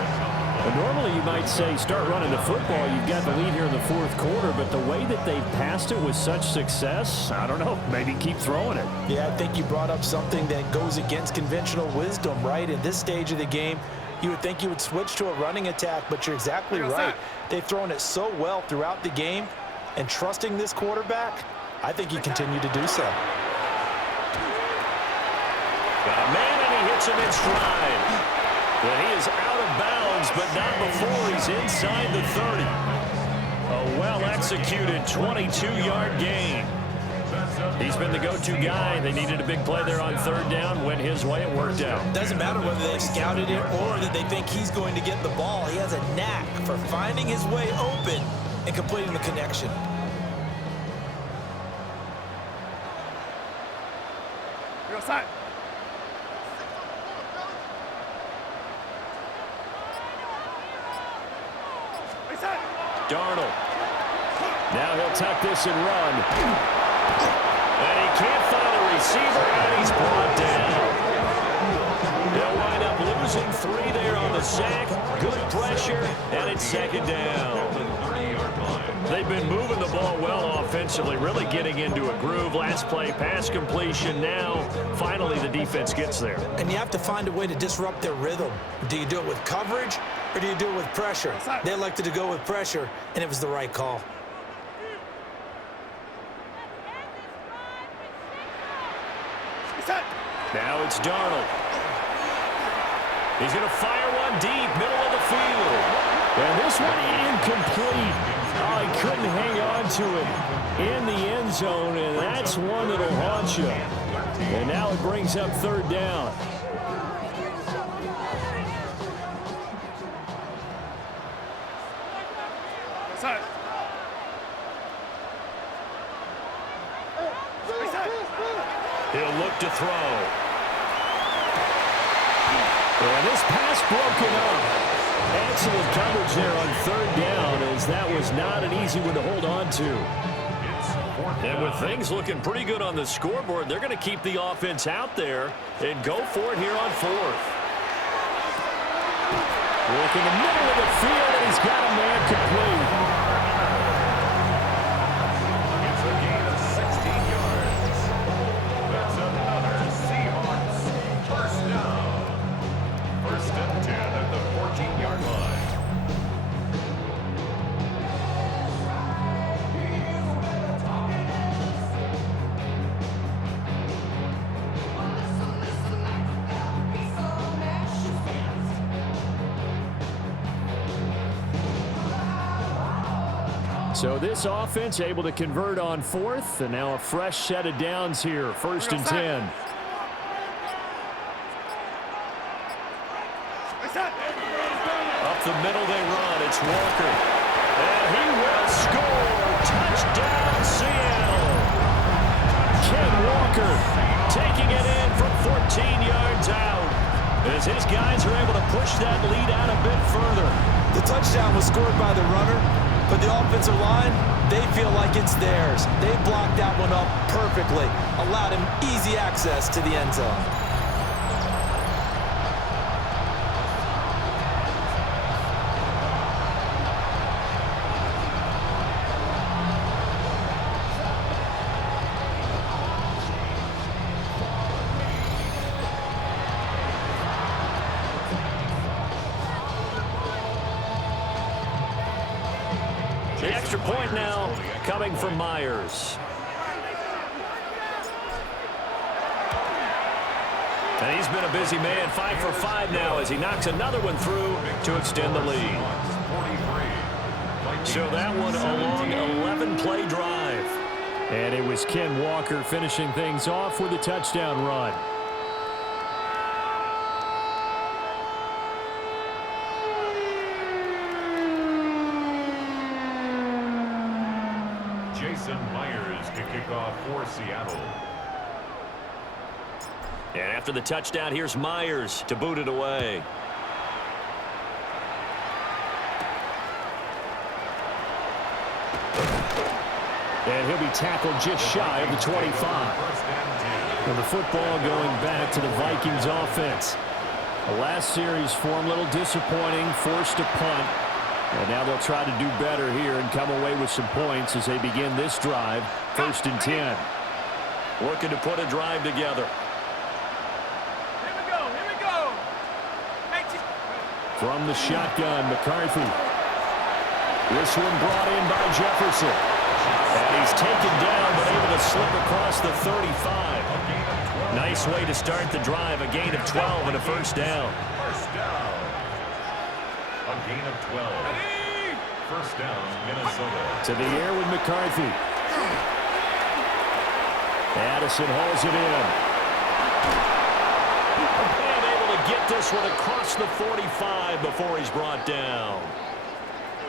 Well, normally you might say start running the football. You've got the lead here in the 4th quarter, but the way that they've passed it with such success, I don't know, maybe keep throwing it. Yeah, I think you brought up something that goes against conventional wisdom, right? At this stage of the game, you would think you would switch to a running attack, but you're exactly right. They've thrown it so well throughout the game, and trusting this quarterback, I think you continue to do so. Got a man, and he hits him in stride. But he is out of bounds, but not before he's inside the 30. A well-executed 22-yard gain. He's been the go-to guy. They needed a big play there on third down. Went his way. It worked out. Doesn't matter whether they've scouted it or that they think he's going to get the ball. He has a knack for finding his way open and completing the connection. Darnold. Now he'll tuck this and run. And he can't find a receiver, and he's brought down. They'll wind up losing 3 there on the sack. Good pressure, and it's second down. They've been moving the ball well offensively, really getting into a groove. Last play, pass completion. Now, finally, the defense gets there. And you have to find a way to disrupt their rhythm. Do you do it with coverage, or do you do it with pressure? They elected to go with pressure, and it was the right call. Now it's Darnold. He's going to fire one deep, middle of the field. And this one incomplete. Oh, he couldn't hang on to it in the end zone, and that's one that'll haunt you. And now it brings up third down. He'll look to throw. And this pass broken up. Excellent coverage there on third down, as that was not an easy one to hold on to. And with things looking pretty good on the scoreboard, they're going to keep the offense out there and go for it here on fourth. Look in the middle of the field, and he's got a man complete. It's a gain of 16 yards. That's another Seahawks first down. First and 10 at the 14-yard line. So this offense able to convert on fourth, and now a fresh set of downs here. First and 10. Up the middle they run. It's Walker. And he will score. Touchdown, Seattle. Ken Walker taking it in from 14 yards out, as his guys are able to push that lead out a bit further. The touchdown was scored by the runner, but the offensive line, they feel like it's theirs. They blocked that one up perfectly, allowed him easy access to the end zone. The extra point now coming from Myers. And he's been a busy man, 5 for 5 now as he knocks another one through to extend the lead. So that one a long 11-play drive. And it was Ken Walker finishing things off with a touchdown run. Myers to kick off for Seattle. And after the touchdown, here's Myers to boot it away. And he'll be tackled just shy of the 25. And the football going back to the Vikings offense. The last series for him, a little disappointing, forced to punt. And now they'll try to do better here and come away with some points as they begin this drive. First and 10. Looking to put a drive together. Here we go. Here we go. From the shotgun, McCarthy. This one brought in by Jefferson. And he's taken down but able to slip across the 35. Nice way to start the drive. A gain of 12 and a first down. First down. A gain of 12. First down, Minnesota. To the air with McCarthy. Addison hauls it in. And able to get this one across the 45 before he's brought down.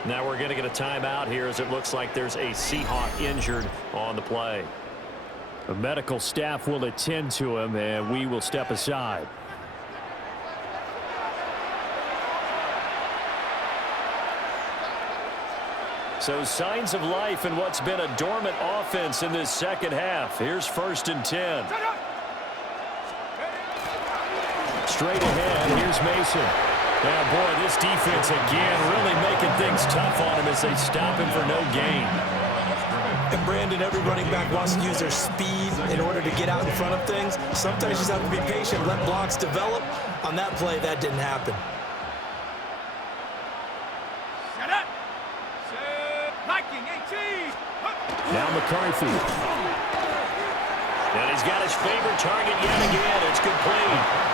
Now we're going to get a timeout here as it looks like there's a Seahawk injured on the play. The medical staff will attend to him, and we will step aside. So signs of life in what's been a dormant offense in this second half. Here's 1st and 10. Straight ahead, here's Mason. Yeah, boy, this defense again really making things tough on him as they stop him for no gain. And Brandon, every running back wants to use their speed in order to get out in front of things. Sometimes you just have to be patient, let blocks develop. On that play, that didn't happen. Set up. Viking 18. Now McCarthy. And he's got his favorite target yet again. It's complete.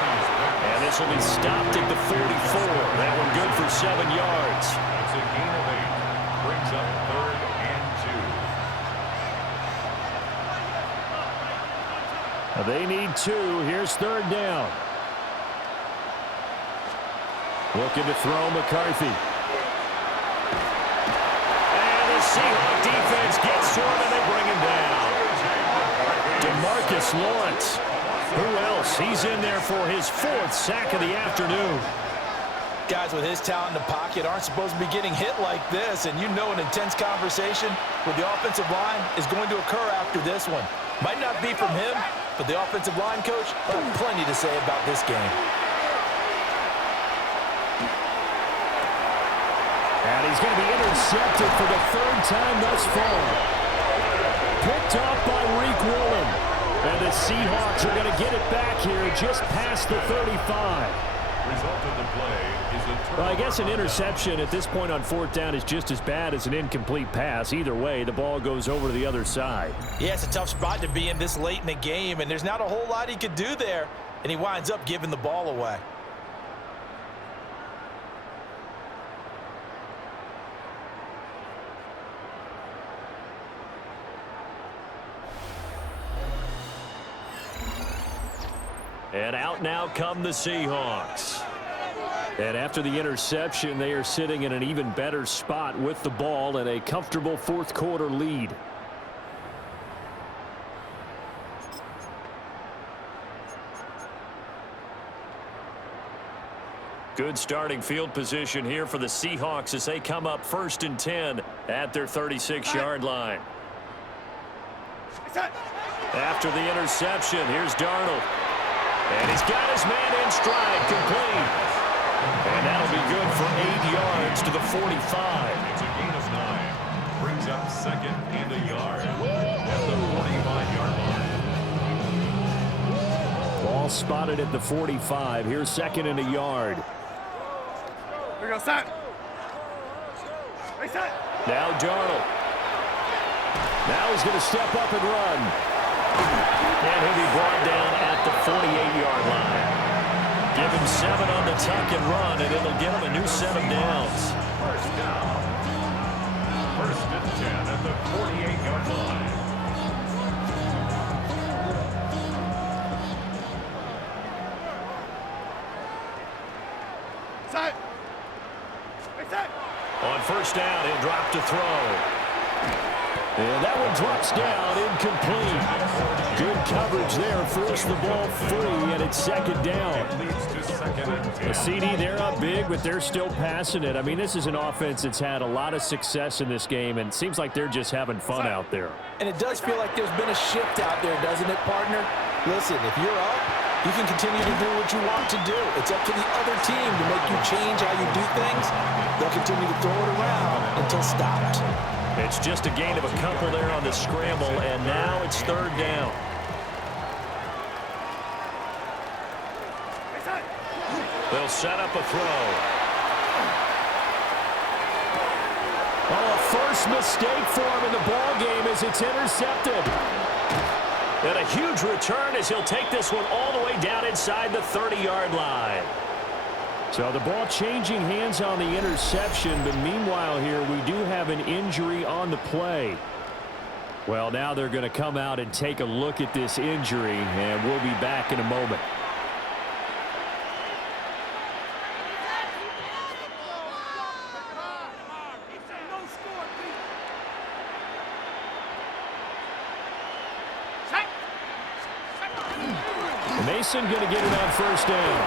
And this will be stopped at the 44. That one good for 7 yards. That's a gain of 8. Brings up 3rd and 2. They need 2. Here's 3rd down. Looking to throw McCarthy. And the Seahawks defense gets to him and they bring him down. DeMarcus Lawrence. Who else? He's in there for his 4th sack of the afternoon. Guys with his talent in the pocket aren't supposed to be getting hit like this, and you know an intense conversation with the offensive line is going to occur after this one. Might not be from him, but the offensive line coach will have plenty to say about this game. And he's going to be intercepted for the 3rd time thus far. Picked off by Reek Woolen. And the Seahawks are going to get it back here just past the 35. Result of the play is a turnover. Well, I guess an interception at this point on 4th down is just as bad as an incomplete pass. Either way, the ball goes over to the other side. Yeah, it's a tough spot to be in this late in the game, and there's not a whole lot he could do there, and he winds up giving the ball away. And out now come the Seahawks. And after the interception, they are sitting in an even better spot with the ball and a comfortable 4th quarter lead. Good starting field position here for the Seahawks as they come up 1st and 10 at their 36-yard line. After the interception, here's Darnold. And he's got his man in stride, complete. And that'll be good for 8 yards to the 45. It's a gain of 9. Brings up 2nd and a yard at the 45-yard line. Ball spotted at the 45. Here's 2nd and a yard. We go set. Reset. Now Darnold. Now he's going to step up and run. And he'll be brought down at the 48-yard line. Give him 7 on the tuck and run, and it'll get him a new set of downs. 1st down. 1st and 10 at the 48-yard line. Set. Reset. On 1st down, he'll drop to throw. And that one drops down, incomplete. Good coverage there, forced the ball free, and it's 2nd down. It leads to 2nd and 10. The CD, they're up big, but they're still passing it. I mean, this is an offense that's had a lot of success in this game, and it seems like they're just having fun out there. And it does feel like there's been a shift out there, doesn't it, partner? Listen, if you're up, you can continue to do what you want to do. It's up to the other team to make you change how you do things. They'll continue to throw it around until stopped. It's just a gain of a couple there on the scramble, and now it's 3rd down. They'll set up a throw. Oh, a first mistake for him in the ball game as it's intercepted. And a huge return as he'll take this one all the way down inside the 30-yard line. So the ball changing hands on the interception, but meanwhile here we do have an injury on the play. Well, now they're going to come out and take a look at this injury, and we'll be back in a moment. Set. Mason going to get it on first down.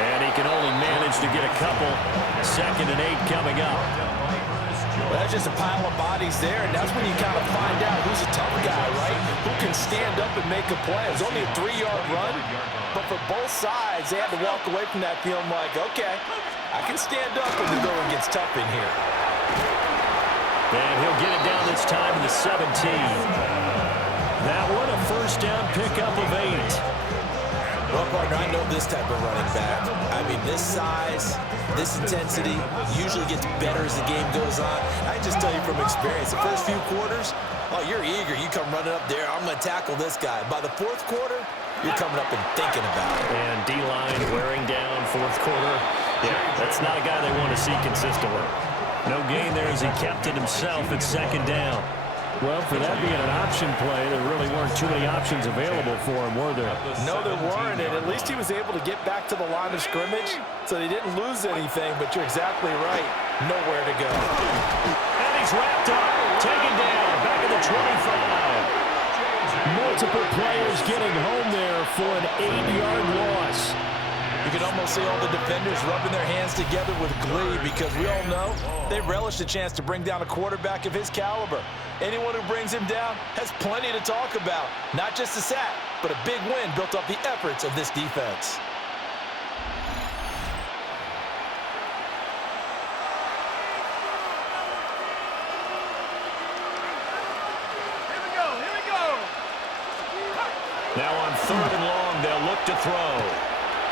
And he can only manage to get a couple. 2nd and 8 coming up. Well, that's just a pile of bodies there, and that's when you kind of find out who's a tough guy, right? Who can stand up and make a play. It was only a 3-yard run, but for both sides, they had to walk away from that feeling like, okay, I can stand up when the going gets tough in here. And he'll get it down this time in the 17. That one, a first down pickup of 8. Well, partner, I know this type of running back. I mean, this size, this intensity usually gets better as the game goes on. I can just tell you from experience, the first few quarters, oh, you're eager. You come running up there, I'm going to tackle this guy. By the 4th quarter, you're coming up and thinking about it. And D-line wearing down 4th quarter. Yeah, that's not a guy they want to see consistently. No gain there as he kept it himself at 2nd down. Well, for that being an option play, there really weren't too many options available for him, were there? No, there weren't, and at least he was able to get back to the line of scrimmage, so he didn't lose anything, but you're exactly right. Nowhere to go. And he's wrapped up, taken down, back at the 25. Multiple players getting home there for an 8-yard loss. You can almost see all the defenders rubbing their hands together with glee because we all know they relish the chance to bring down a quarterback of his caliber. Anyone who brings him down has plenty to talk about. Not just a sack, but a big win built off the efforts of this defense. Here we go. Now on 3rd and long, they'll look to throw.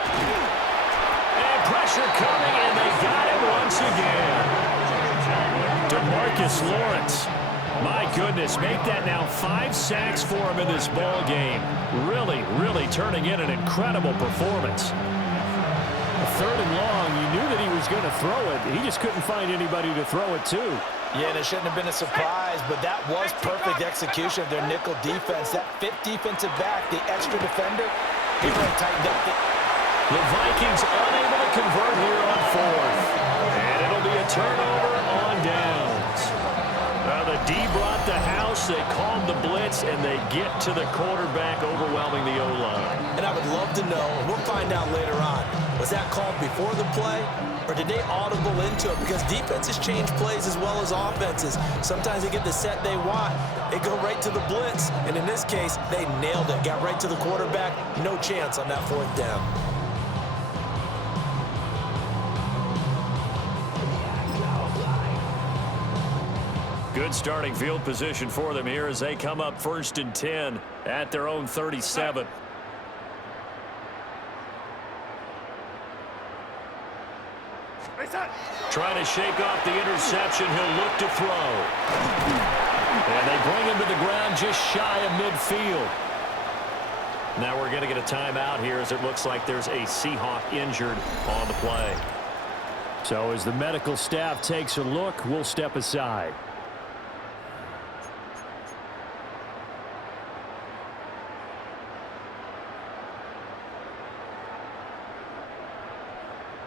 And pressure coming, and they got it once again. DeMarcus Lawrence. My goodness, make that now 5 sacks for him in this ball game. Really turning in an incredible performance. 3rd and long, you knew that he was going to throw it. He just couldn't find anybody to throw it to. Yeah, and it shouldn't have been a surprise, but that was perfect execution of their nickel defense. That 5th defensive back, the extra defender, he really tightened up the Vikings unable to convert here on 4th. And it'll be a turnover on downs. The D brought the house, they called the blitz, and they get to the quarterback, overwhelming the O-line. And I would love to know, and we'll find out later on, was that called before the play, or did they audible into it? Because defenses change plays as well as offenses. Sometimes they get the set they want. They go right to the blitz, and in this case, they nailed it. Got right to the quarterback, no chance on that 4th down. Good starting field position for them here as they come up 1st and 10 at their own 37. Trying to shake off the interception. He'll look to throw. And they bring him to the ground just shy of midfield. Now we're going to get a timeout here as it looks like there's a Seahawk injured on the play. So as the medical staff takes a look, we'll step aside.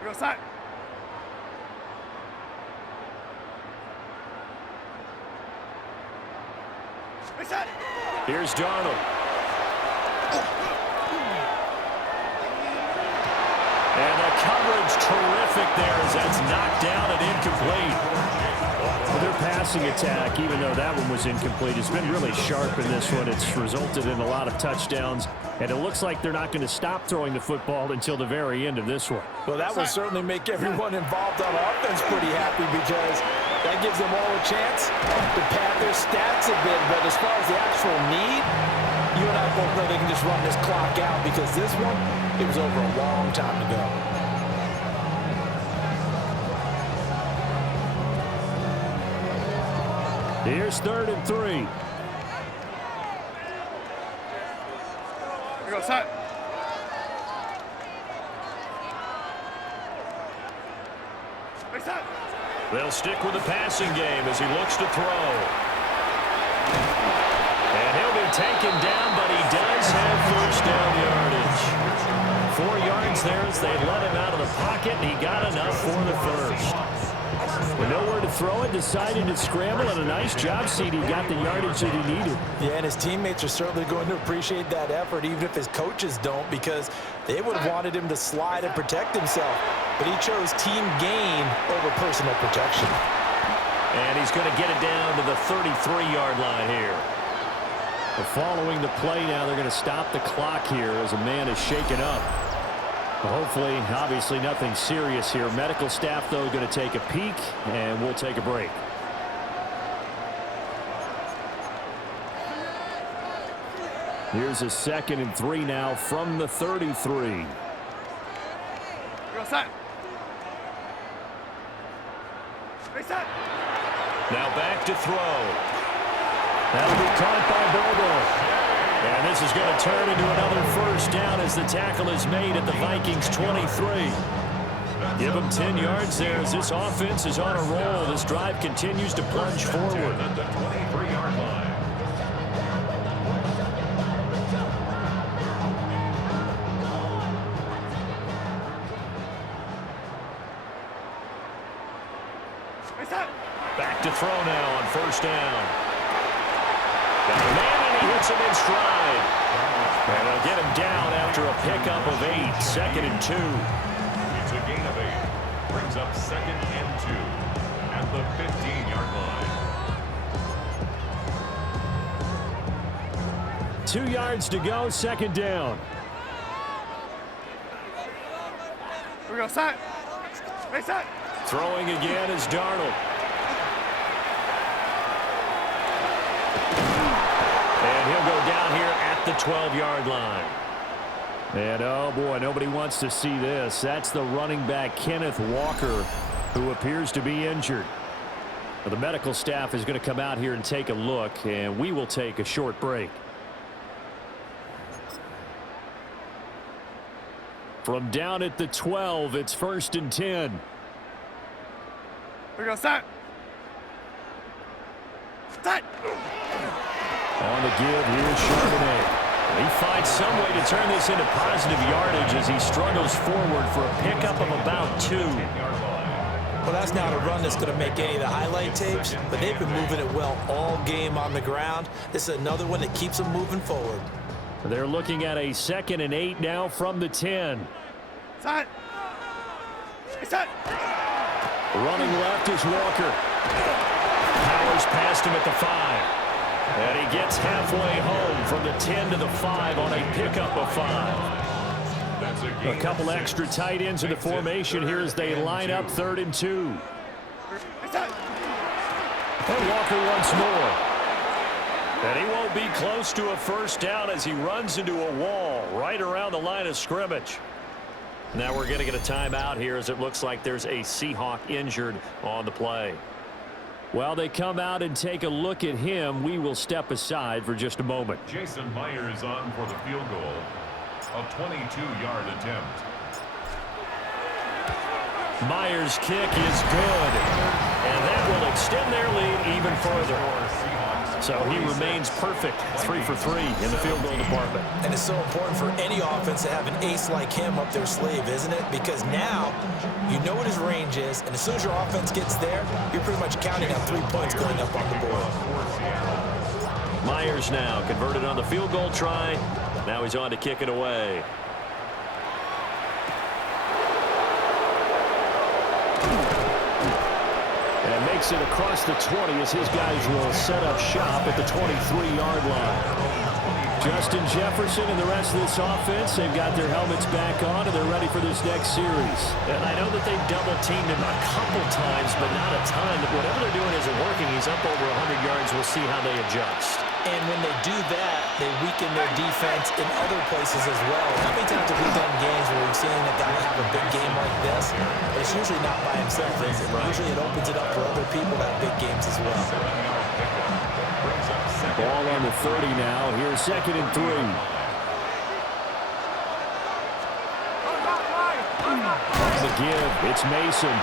Go side. Here's Darnold. And the coverage terrific there as that's knocked down and incomplete. Well, their passing attack, even though that one was incomplete, has been really sharp in this one. It's resulted in a lot of touchdowns, and it looks like they're not going to stop throwing the football until the very end of this one. Well, that will certainly make everyone involved on offense pretty happy because that gives them all a chance to pad their stats a bit. But as far as the actual need, you and I both know they can just run this clock out because this one, it was over a long time ago. Here's 3rd and 3. Here goes side. They'll stick with the passing game as he looks to throw. And he'll be taken down, but he does have first down yardage. 4 yards there as they let him out of the pocket, and he got enough for the first. With nowhere to throw it, decided to scramble, and a nice job, CD. Got the yardage that he needed. Yeah, and his teammates are certainly going to appreciate that effort, even if his coaches don't, because they would have wanted him to slide and protect himself. But he chose team gain over personal protection. And he's going to get it down to the 33-yard line here. Following the play now, they're going to stop the clock here as a man is shaken up. Hopefully, obviously nothing serious here. Medical staff, though, going to take a peek, and we'll take a break. Here's a 2nd and 3 now from the 33. Go set. Reset. Now back to throw. That'll be caught by Bobo. And this is going to turn into another first down as the tackle is made at the Vikings 23. Give them 10 yards there as this offense is on a roll. This drive continues to plunge forward. At the 23-yard line. Back to throw now on first down. Got a man, and he hits him in stride. And they'll get him down after a pickup of 8. 2nd and 2. It's a gain of 8. Brings up 2nd and 2 at the 15-yard line. 2 yards to go, 2nd down. Here we go, set. Reset. Throwing again is Darnold. And he'll go down here at the 12-yard line. And, oh, boy, nobody wants to see this. That's the running back, Kenneth Walker, who appears to be injured. Well, the medical staff is going to come out here and take a look, and we will take a short break. From down at the 12, it's 1st and 10. Here we go, set. Set. On the give, here's Charbonnet. He finds some way to turn this into positive yardage as he struggles forward for a pickup of about 2. Well, that's not a run that's going to make any of the highlight tapes, but they've been moving it well all game on the ground. This is another one that keeps them moving forward. They're looking at a 2nd and 8 now from the 10. Set. Reset. Running left is Walker. Powers past him at the 5. And he gets halfway home from the 10 to the 5 on a pickup of 5. A couple extra tight ends in the formation here as they line up 3rd and 2. And Walker once more. And he won't be close to a first down as he runs into a wall right around the line of scrimmage. Now we're going to get a timeout here as it looks like there's a Seahawk injured on the play. While they come out and take a look at him, we will step aside for just a moment. Jason Myers on for the field goal. A 22-yard attempt. Myers' kick is good. And that will extend their lead even further. So he remains perfect, 3 for 3 in the field goal department. And it's so important for any offense to have an ace like him up their sleeve, isn't it? Because now you know what his range is, and as soon as your offense gets there, you're pretty much counting on 3 points going up on the board. Myers now converted on the field goal try. Now he's on to kick it away. And makes it across the 20 as his guys will set up shop at the 23-yard line. Justin Jefferson and the rest of this offense, they've got their helmets back on and they're ready for this next series. And I know that they've double-teamed him a couple times, but not a ton. Whatever they're doing isn't working. He's up over 100 yards. We'll see how they adjust. And when they do that, they weaken their defense in other places as well. How many times have we done games where we've seen a guy have a big game like this? But it's usually not by himself, is it? Usually it opens it up for other people to have big games as well. Ball on the 30 now. Here's 2nd and 3. On the give, it's Mason.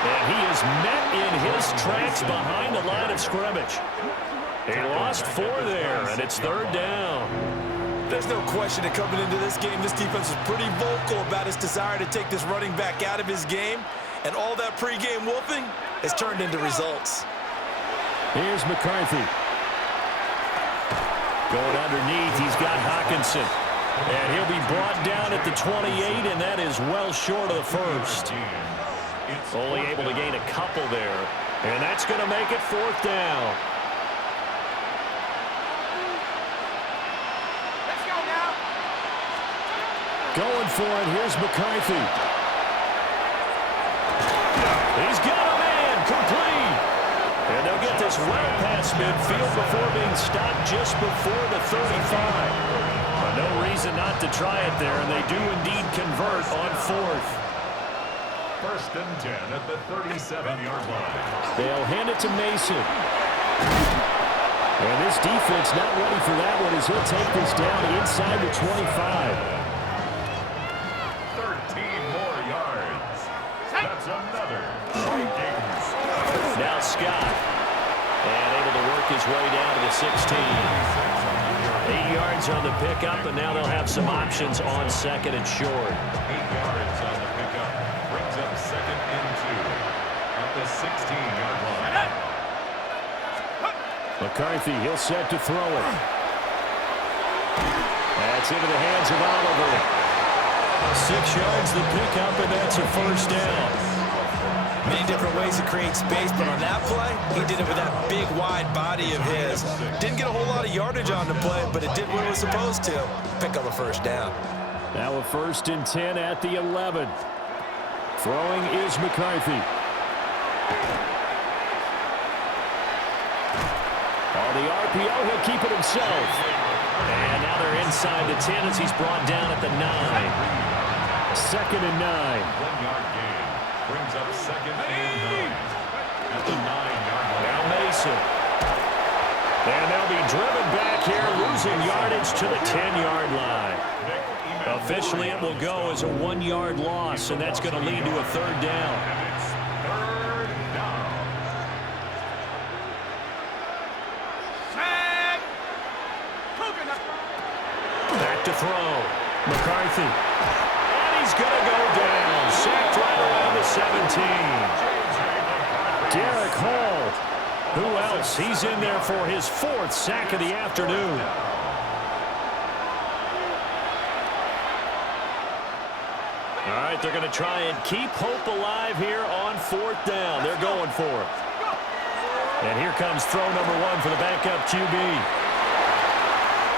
And he is met in his tracks behind the line of scrimmage. He lost 4 there, and it's 3rd down. There's no question that coming into this game, this defense was pretty vocal about its desire to take this running back out of his game. And all that pregame whooping has turned into results. Here's McCarthy. Going underneath, he's got Hawkinson. And he'll be brought down at the 28, and that is well short of the first. Only able to gain a couple there. And that's going to make it 4th down. Let's go now. Going for it, here's McCarthy. He's got a man, complete. And they'll get this well past midfield before being stopped just before the 35. But no reason not to try it there, and they do indeed convert on 4th. 1st and 10 at the 37-yard line. They'll hand it to Mason. And this defense not ready for that one as he'll take this down inside the 25. 13 more yards. That's another Vikings. Now Scott. And able to work his way down to the 16. 8 yards on the pickup, and now they'll have some options on 2nd and short. 8 yards on the pickup. Brings up 2nd and 2 at the 16-yard line. McCarthy, he'll set to throw it. That's into the hands of Oliver. 6 yards the pickup, and that's a 1st down. Many different ways to create space, but on that play, he did it with that big, wide body of his. Didn't get a whole lot of yardage on the play, but it did what it was supposed to. Pick up a 1st down. Now a 1st and 10 at the 11. Throwing is McCarthy. On the RPO, he'll keep it himself. And now they're inside the 10 as he's brought down at the 9. 2nd and 9. 1-yard gain. Brings up 2nd and 9 at the 9-yard line. Now Mason. And they'll be driven back here, losing yardage to the 10-yard line. Officially, it will go as a 1-yard loss, and that's going to lead to a 3rd down. And it's 3rd down. Back to throw. McCarthy. And he's going to go down. Sacked right around the 17. Derek Hall. Who else? He's in there for his 4th sack of the afternoon. All right, they're going to try and keep hope alive here on 4th down. They're going for it. And here comes throw number 1 for the backup QB.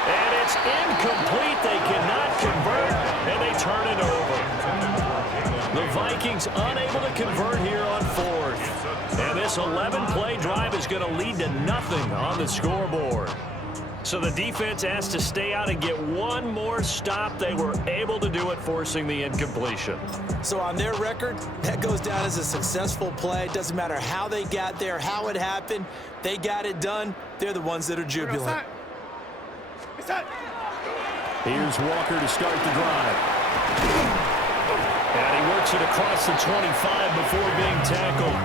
And it's incomplete. They cannot convert, and they turn it over. The Vikings unable to convert here on 4th. And this 11-play drive is going to lead to nothing on the scoreboard. So the defense has to stay out and get one more stop. They were able to do it, forcing the incompletion. So on their record, that goes down as a successful play. It doesn't matter how they got there, how it happened. They got it done. They're the ones that are jubilant. Here's Walker to start the drive. And he works it across the 25 before being tackled.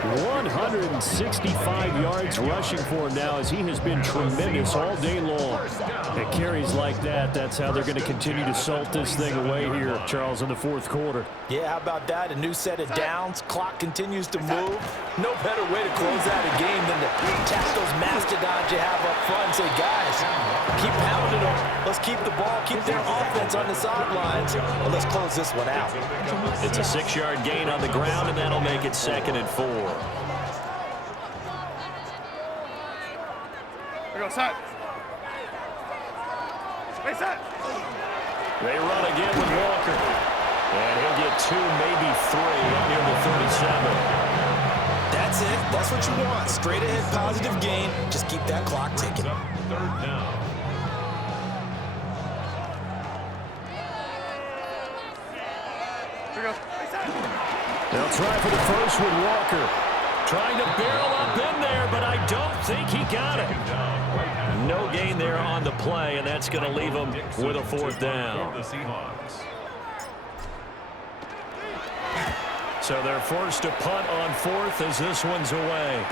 165 yards rushing for him now, as he has been tremendous all day long. At carries like that, that's how they're going to continue to salt this thing away here, Charles, in the 4th quarter. Yeah, how about that? A new set of downs. Clock continues to move. No better way to close out a game than to tap those mastodons you have up front and say, guys, keep pounding them. Let's keep the ball, keep their offense on the sidelines, and let's close this one out. It's a 6-yard gain on the ground, and that'll make it 2nd and 4. We go set. Wait, set. They run again with Walker. And he'll get 2, maybe 3 up near the 37. That's it. That's what you want. Straight ahead, positive gain. Just keep that clock ticking. 3rd down. We go. Wait, set. They'll try for the first with Walker. Trying to barrel up in there, but I don't think he got it. No gain there on the play, and that's going to leave them with a 4th down. The Seahawks. So they're forced to punt on 4th as this one's away.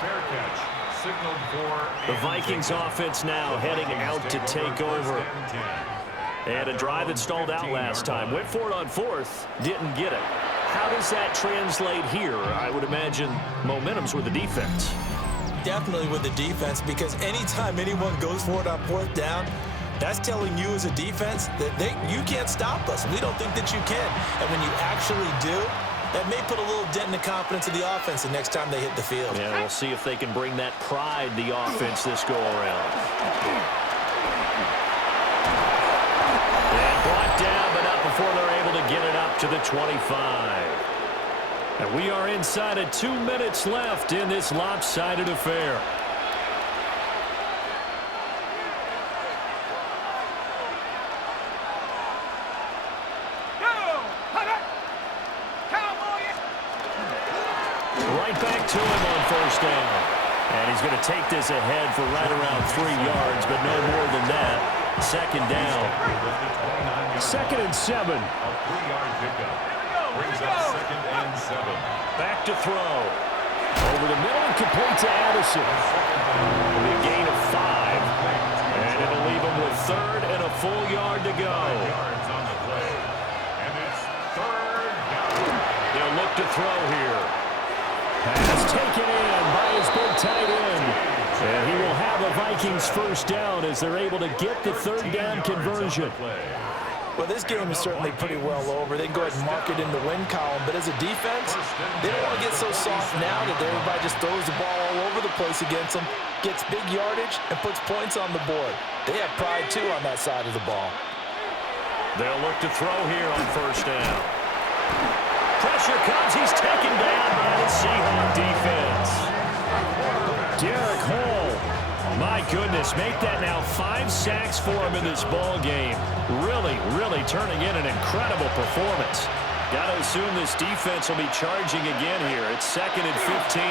Fair catch. Signaled for. The Vikings offense now heading out to take over. And a drive that stalled out last time. Went for it on 4th, didn't get it. how does that translate here? I would imagine momentum's with the defense. Definitely with the defense, because anytime anyone goes for it on fourth down, that's telling you as a defense that you can't stop us. We don't think that you can. And when you actually do, that may put a little dent in the confidence of the offense the next time they hit the field. Yeah, we'll see if they can bring that pride, the offense, this go-around. And brought down, but not before they're able to get it up to the 25. And we are inside of 2 minutes left in this lopsided affair. Right back to him on first down. And he's going to take this ahead for right around 3 yards, but no more than that. Second down. 2nd and 7. A 3-yard pickup. Brings up 2nd and 7. Back to throw. Over the middle and complete to Addison. It'll be a gain of 5. And it'll leave him with 3rd and a full yard to go. Yards on the play. And it's 3rd down. They'll look to throw here. Pass taken in by his big tight end. And he will have a Vikings first down as they're able to get the 3rd down conversion. Well, this game is certainly pretty well over. They can go ahead and mark it in the win column. But as a defense, they don't want to get so soft now that everybody just throws the ball all over the place against them, gets big yardage, and puts points on the board. They have pride, too, on that side of the ball. They'll look to throw here on first down. Pressure comes. He's taken down by the Seahawks defense. Derek Hall. My goodness, make that now 5 sacks for him in this ball game. Really, really turning in an incredible performance. Got to assume this defense will be charging again here. It's 2nd and 15.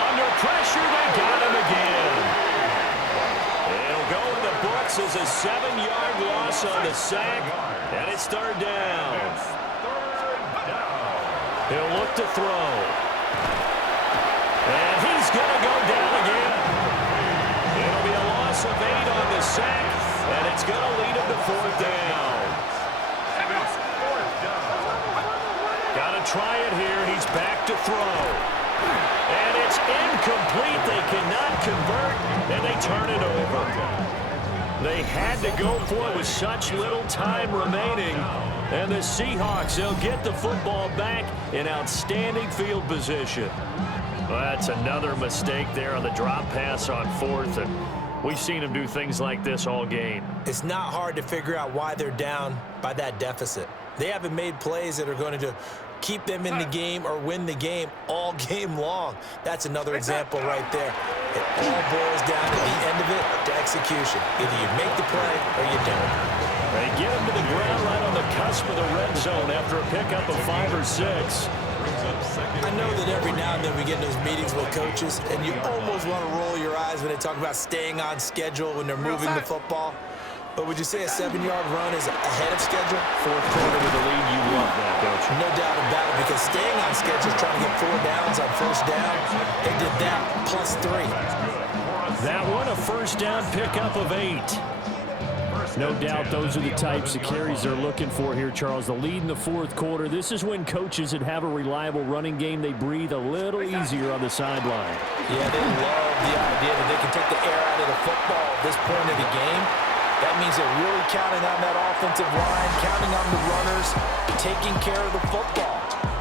Under pressure, they got him again. It'll go in the books as a 7-yard loss on the sack, and it's 3rd down. He'll look to throw. And he's going to go down again. It'll be a loss of 8 on the sack, and it's going to lead him to 4th down. Got to try it here. He's back to throw. And it's incomplete. They cannot convert, and they turn it over. They had to go for it with such little time remaining. And the Seahawks, they'll get the football back in outstanding field position. Well, that's another mistake there on the drop pass on 4th, and we've seen them do things like this all game. It's not hard to figure out why they're down by that deficit. They haven't made plays that are going to keep them in the game or win the game all game long. That's another example right there. It all boils down at the end of it to execution. Either you make the play or you don't. They get him to the ground right on the cusp of the red zone after a pickup of 5 or 6. I know that every now and then we get in those meetings with coaches, and you almost want to roll your eyes when they talk about staying on schedule when they're moving the football. But would you say a 7-yard run is ahead of schedule? 4th quarter with the lead, you love that, don't you? No doubt about it, because staying on schedule, trying to get 4 downs on first down, they did that plus 3. That one, a first down pickup of 8. No doubt those are the types of carries they're looking for here, Charles. The lead in the 4th quarter. This is when coaches that have a reliable running game, they breathe a little easier on the sideline. Yeah, they love the idea that they can take the air out of the football at this point of the game. That means they're really counting on that offensive line, counting on the runners, taking care of the football.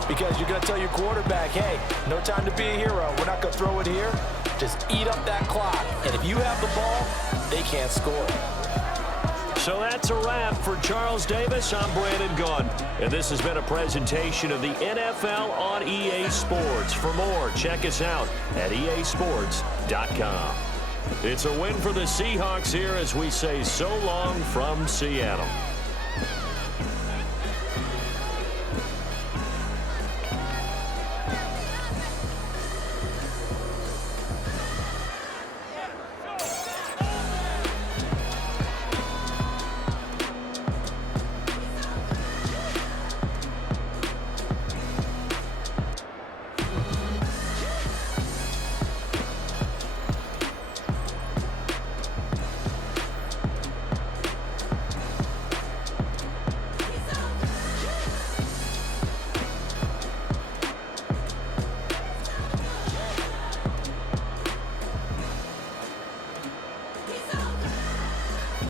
Because you're going to tell your quarterback, hey, no time to be a hero. We're not going to throw it here. Just eat up that clock. And if you have the ball, they can't score. So that's a wrap for Charles Davis. I'm Brandon Gunn, and this has been a presentation of the NFL on EA Sports. For more, check us out at easports.com. It's a win for the Seahawks here as we say so long from Seattle.